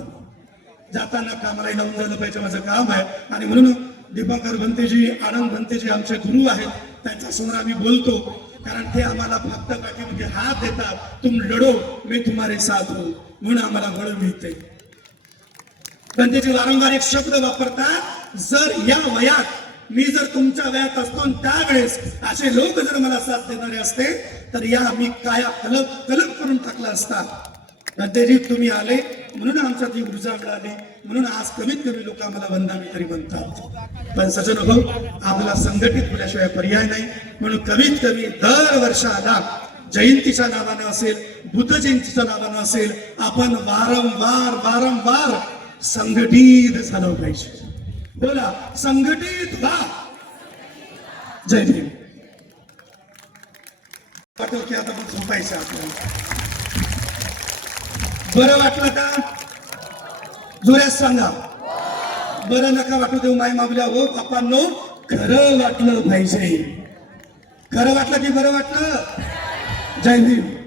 जाताना कामाला लावून झालं पाहिजे, माझं काम आहे. आणि म्हणून दीपांकर भंतेजी, आनंद भंतेजी आमचे गुरु आहेत, त्यांच्यासमोर आम्ही बोलतो, कारण ते आम्हाला फक्त पाठीमध्ये हात देतात. तुम लढो, मी तुम्हारे साथ हूं, म्हणून आम्हाला बळ मिळते. पण त्याचे वारंवार एक शब्द वापरतात, जर या वयात मी जर तुमच्या वयात असतो आणि त्यावेळेस असे लोक जर मला साथ देणारे असते तर या मी काया कलप कलप करून टाकला असता. त्याची तुम्ही आले म्हणून आमच्यात ही ऊर्जा मिळाली, म्हणून आज कमीत कमी लोक आम्हाला वंदामी तरी म्हणतात. पण सजन हो, आपल्याला संघटित होण्याशिवाय पर्याय नाही. म्हणून कमीत कमी दर वर्षाला जयंतीच्या नावानं असेल, बुद्ध जयंतीच्या नावानं असेल, आपण वारंवार संघटित झालं पाहिजे. बोला, संघटित व्हा. जय भीम. वाटलं की आता मग झोपायचं आपल्याला. बरं वाटलं का? जोरात सांगा. बरं नका वाटू देऊ माय मावल्या हो बापांनो, खरं वाटलं पाहिजे. खरं वाटलं की बरं वाटलं. जय भीम.